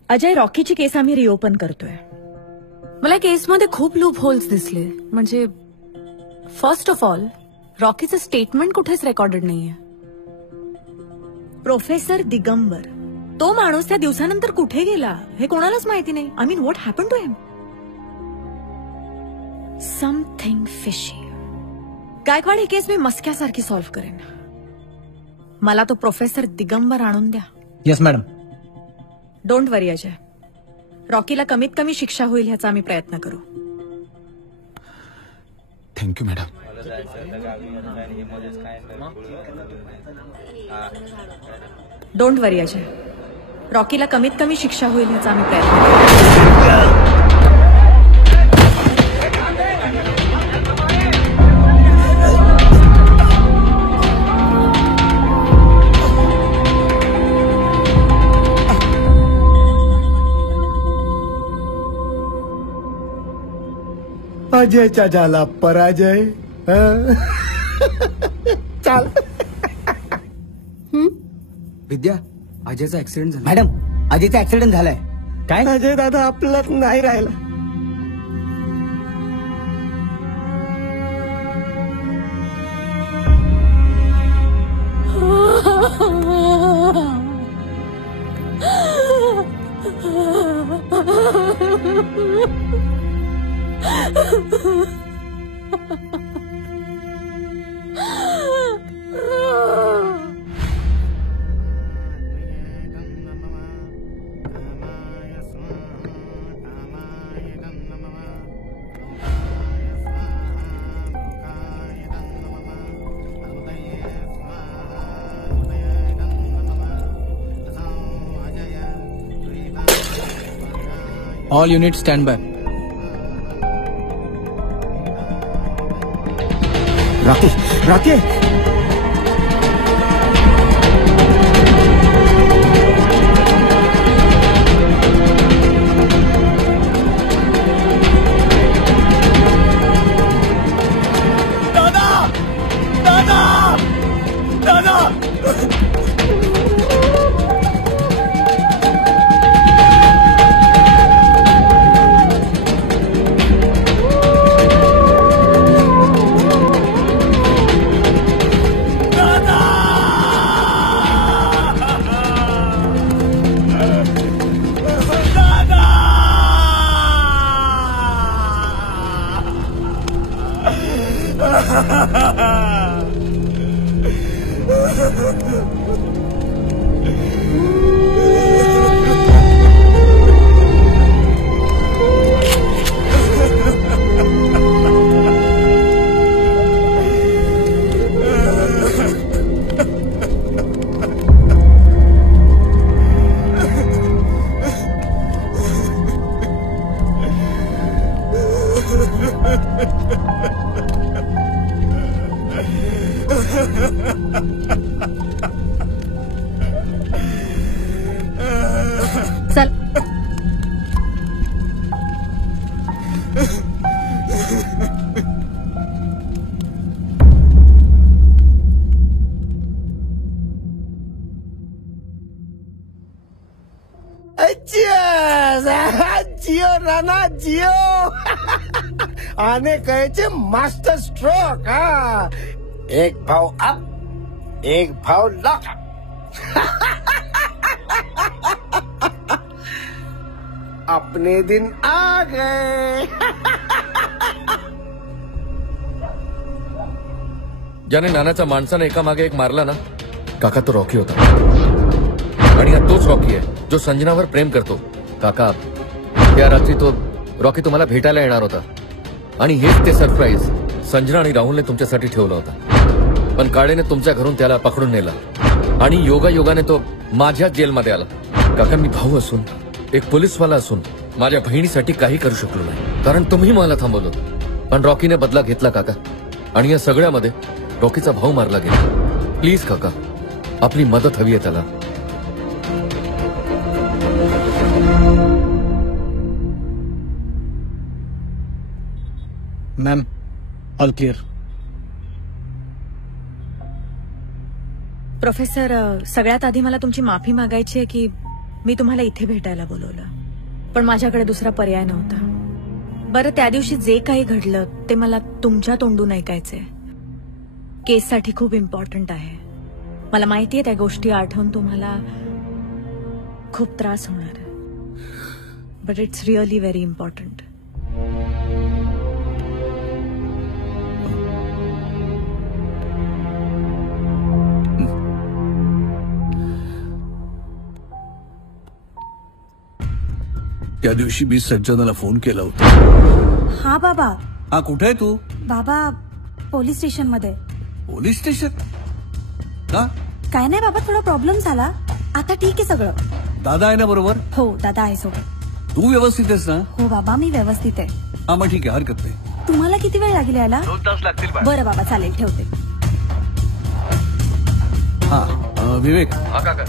अजय, रॉकीची केस आम्ही रिओपन करतोय. मला केसमध्ये खूप लूप होल्स दिसले. म्हणजे फर्स्ट ऑफ ऑल, रॉकीचं स्टेटमेंट कुठेच रेकॉर्डेड नाहीये. प्रोफेसर दिगंबर, तो माणूस त्या दिवसानंतर कुठे गेला हे कोणालाच माहिती नाही. I mean, what happen to him? Something fishy. Gaikwad, ही केस मी मस्क्यासारखी सॉल्व्ह करेन. मला तो प्रोफेसर दिगंबर आणून द्या. Yes madam. Don't worry Ajay, रॉकीला कमीत कमी शिक्षा होईल ह्याचा आम्ही प्रयत्न करू. Thank you madam. Don't worry Ajay, रॉकीला कमीत कमी शिक्षा होईल ह्याचा आम्ही प्रयत्न करू. अजयचा झाला पराजय. चाल. विद्या, अजयचा ऍक्सिडेंट झाला. मॅडम, अजयचा ऍक्सिडेंट झालाय. काय अजय दादा आपल्यात नाही राहिला. All unit stand by. Rocky Rocky दादा दादा दादा चल. जियो नाना जियो. आने कहे मास्टर स्ट्रोक. हाँ, एक भाव अप, एक भाव लॉक. अपने दिन आ गए. ज्याने नानाच्या माणसाने एका मागे एक मारला ना काका, तो रॉकी होता. आणि हा तोच रॉकी आहे जो संजनावर प्रेम करतो. काका, त्या रात्री तो रॉकी तुम्हाला भेटायला येणार होता आणि हेच ते सरप्राईज संजना आणि राहुलने तुमच्यासाठी ठेवलं होतं. पण काळेने तुमच्या घरून त्याला पकडून नेला आणि योगायोगाने तो माझ्या जेलमध्ये आला. काका, मी भाऊ असून, एक पोलीसवाला असून माझ्या बहिणीसाठी काही करू शकलो नाही, कारण तुम्ही मला थांबवलं. पण रॉकीने बदला घेतला काका, आणि या सगळ्यामध्ये रॉकीचा भाऊ मारला गेला. प्लीज काका, आपली मदत हवी आहे त्याला. Ma'am, all clear. प्रोफेसर, सगळ्यात आधी मला तुमची माफी मागायची आहे की मी तुम्हाला इथे भेटायला बोलवलं, पण माझ्याकडे दुसरा पर्याय नव्हता. बरं, त्या दिवशी जे काही घडलं ते मला तुमच्या तोंडून ऐकायचंय. केससाठी खूप इम्पॉर्टंट आहे. मला माहितीये त्या गोष्टी आठवून तुम्हाला खूप त्रास होणार, but it's really very important. त्या दिवशी मी सज्जनाला फोन केला होता. हा बाबा. हा, कुठे आहे तू? बाबा, पोलीस स्टेशन मध्ये. Police station? का? काय नाही बाबा, थोडा प्रॉब्लेम झाला. आता ठीक आहे सगळं. दादा आहे ना बरोबर? हो, दादा आहे सोबत. तू व्यवस्थित आहेस ना? हो बाबा, मी व्यवस्थित आहे. हा, मग ठीक आहे, हरकत नाही. तुम्हाला किती वेळ लागेल यायला? 2 तास लागतील. बरं बाबा, चालेल, ठेवते. हा, विवेक. हा काका,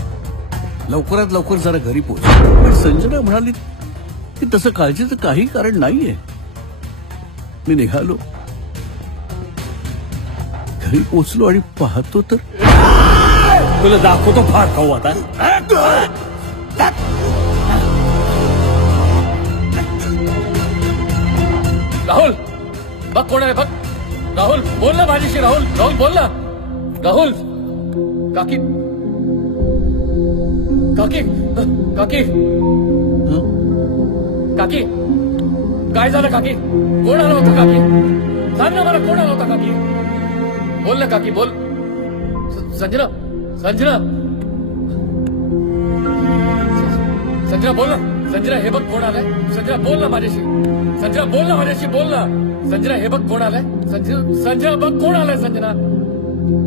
लवकरात लवकर जरा घरी पोहोच. पण संजना म्हणाली की तसं काळजीचं काही कारण नाहीये. मी निघालो. घरी पोचलो आणि पाहतो तर तुला दाखवतो फार खाऊ आता. राहुल बघ कोण आहे बघ. राहुल बोल ना माझ्याशी. राहुल राहुल बोल ना. राहुल काकी काकी काकी काकी काय झालं काकी. कोण आलं होतं काकी. सांग ना मला कोण आलं होतं काकी. बोल ना काकी बोल. संजना संजना संजना बोल ना. संजना हे बघ कोण आलंय. संजना बोल ना माझ्याशी. संजना बोल ना माझ्याशी. बोल ना संजना हे बघ कोण आलंय. संजना संजना बघ कोण आलंय. संजना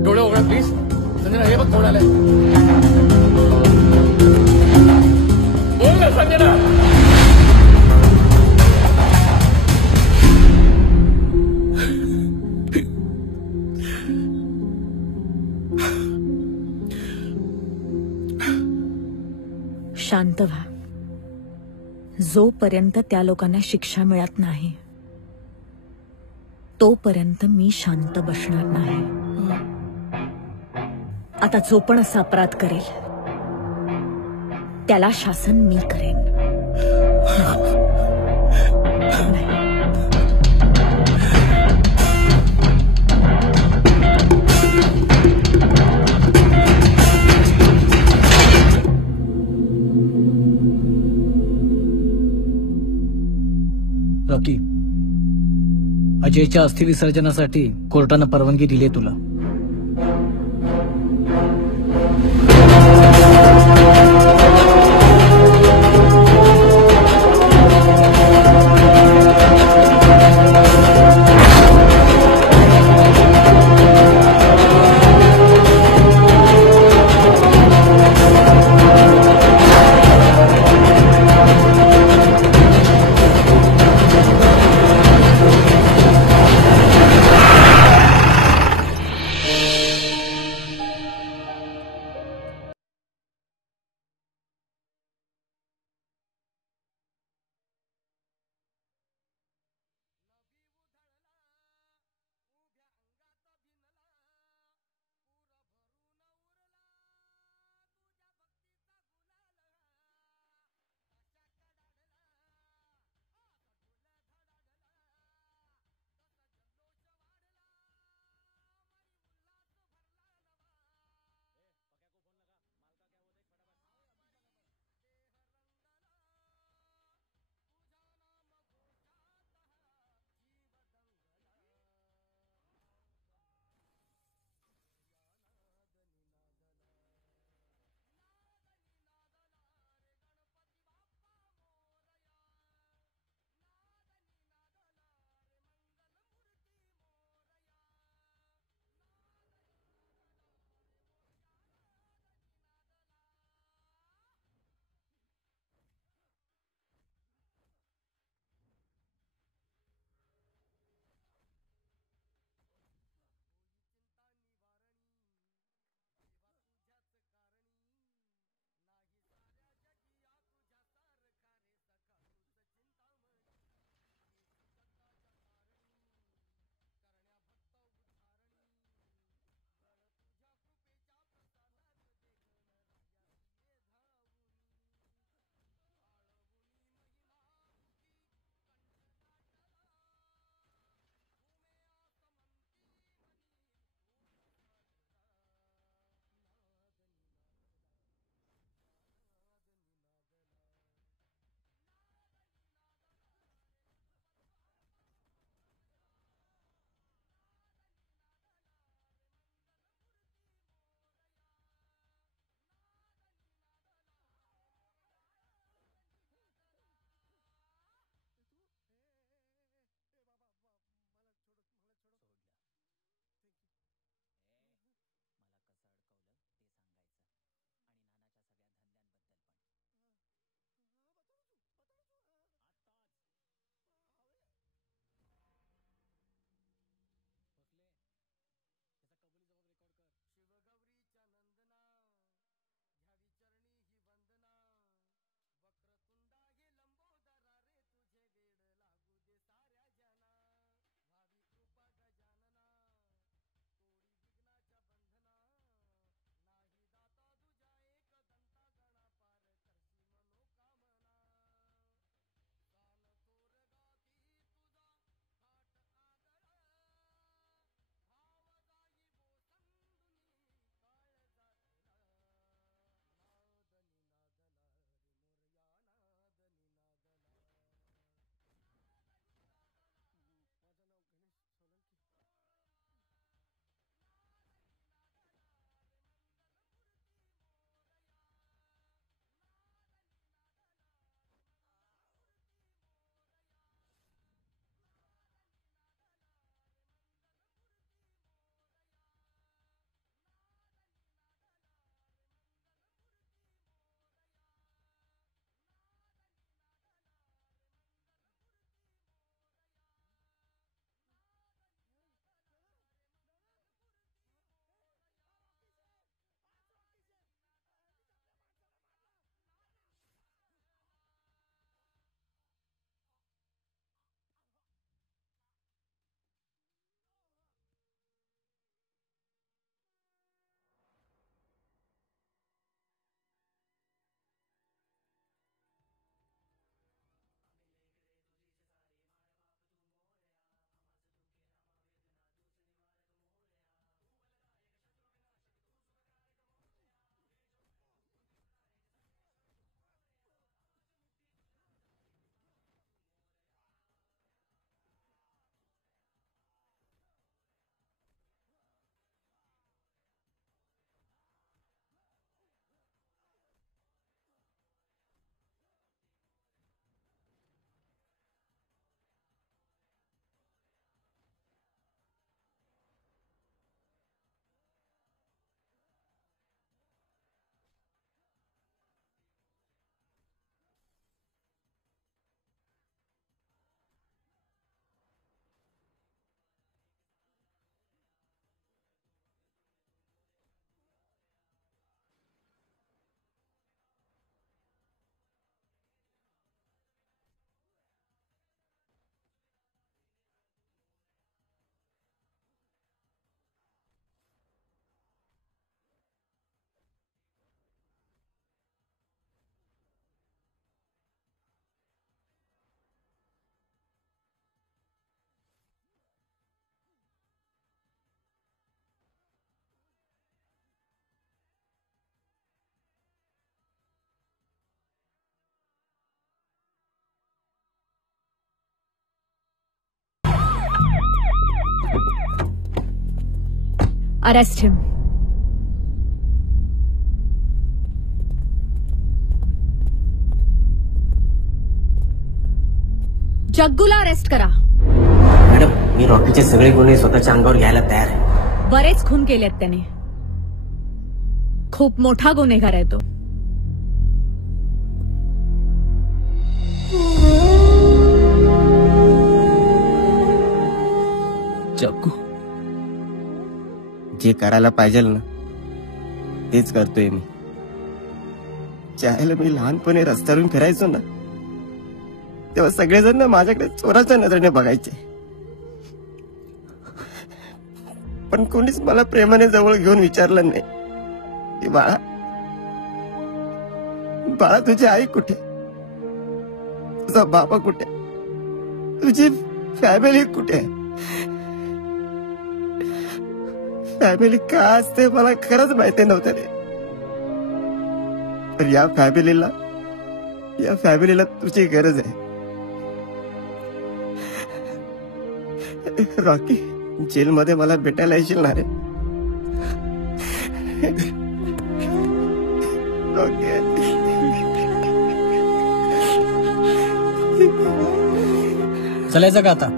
डोळे उघडा प्लीज. संजना हे बघ कोण आलंय. बोल ना संजना. शांत व्हा. जोपर्यंत त्या लोकांना शिक्षा मिळत नाही तोपर्यंत मी शांत बसणार नाही. आता जो पण असा अपराध करेल त्याला शासन मी करेन. रॉकी, अजयच्या अस्थिविसर्जनासाठी कोर्टानं परवानगी दिली तुला. अरेस्ट हिम. जग्गूला अरेस्ट करा. मॅडम मी रॉकीचे सगळे गुन्हे स्वतःच्या अंगावर घ्यायला तयार आहे. बरेच खून केलेत त्याने. खूप मोठा गुन्हेगार आहे तो. जग्गू जे करायला पाहिजे ना तेच करतोय मी. ज्याला मी लहानपणी रस्त्यावरून फिरायचो ना तेव्हा सगळेजण ना माझ्याकडे चोराच्या नजरेने बघायचे, पण कोणीच मला प्रेमाने जवळ घेऊन विचारलं नाही की बाळा बाळा तुझी आई कुठे, तुझा बाबा कुठे, तुझी फॅमिली कुठे. फॅमिली का असते मला खरंच माहिती नव्हतं रे. पण या फॅमिलीला तुझी गरज आहे. रॉकी जेलमध्ये मला भेटायला येशील ना रे. चलायचं का आता?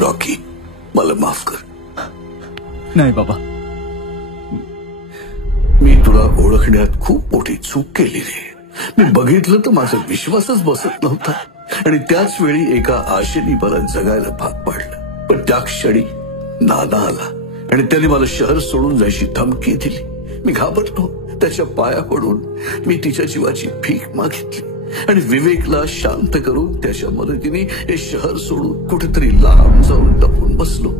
रॉकी मला माफ कर. नाही बाबा, मी तुला ओळखण्यात खूप मोठी चूक केली रे. मी बघितलं तर माझा विश्वासच बसत नव्हता आणि त्याच वेळी एका आशेने मला जगायला भाग पाडलं. पण त्या क्षणी नाना आला आणि त्याने मला शहर सोडून जायची धमकी दिली. मी घाबरलो. त्याच्या पाया पडून मी तिच्या जीवाची भीक मागितली आणि विवेकला शांत करून त्याच्या मदतीने हे शहर सोडून कुठेतरी लांब जाऊन लपून बसलो.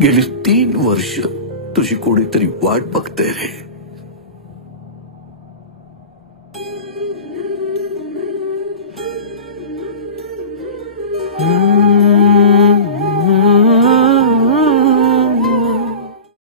गेली 3 वर्ष तुझी कोणीतरी वाट बघते रे.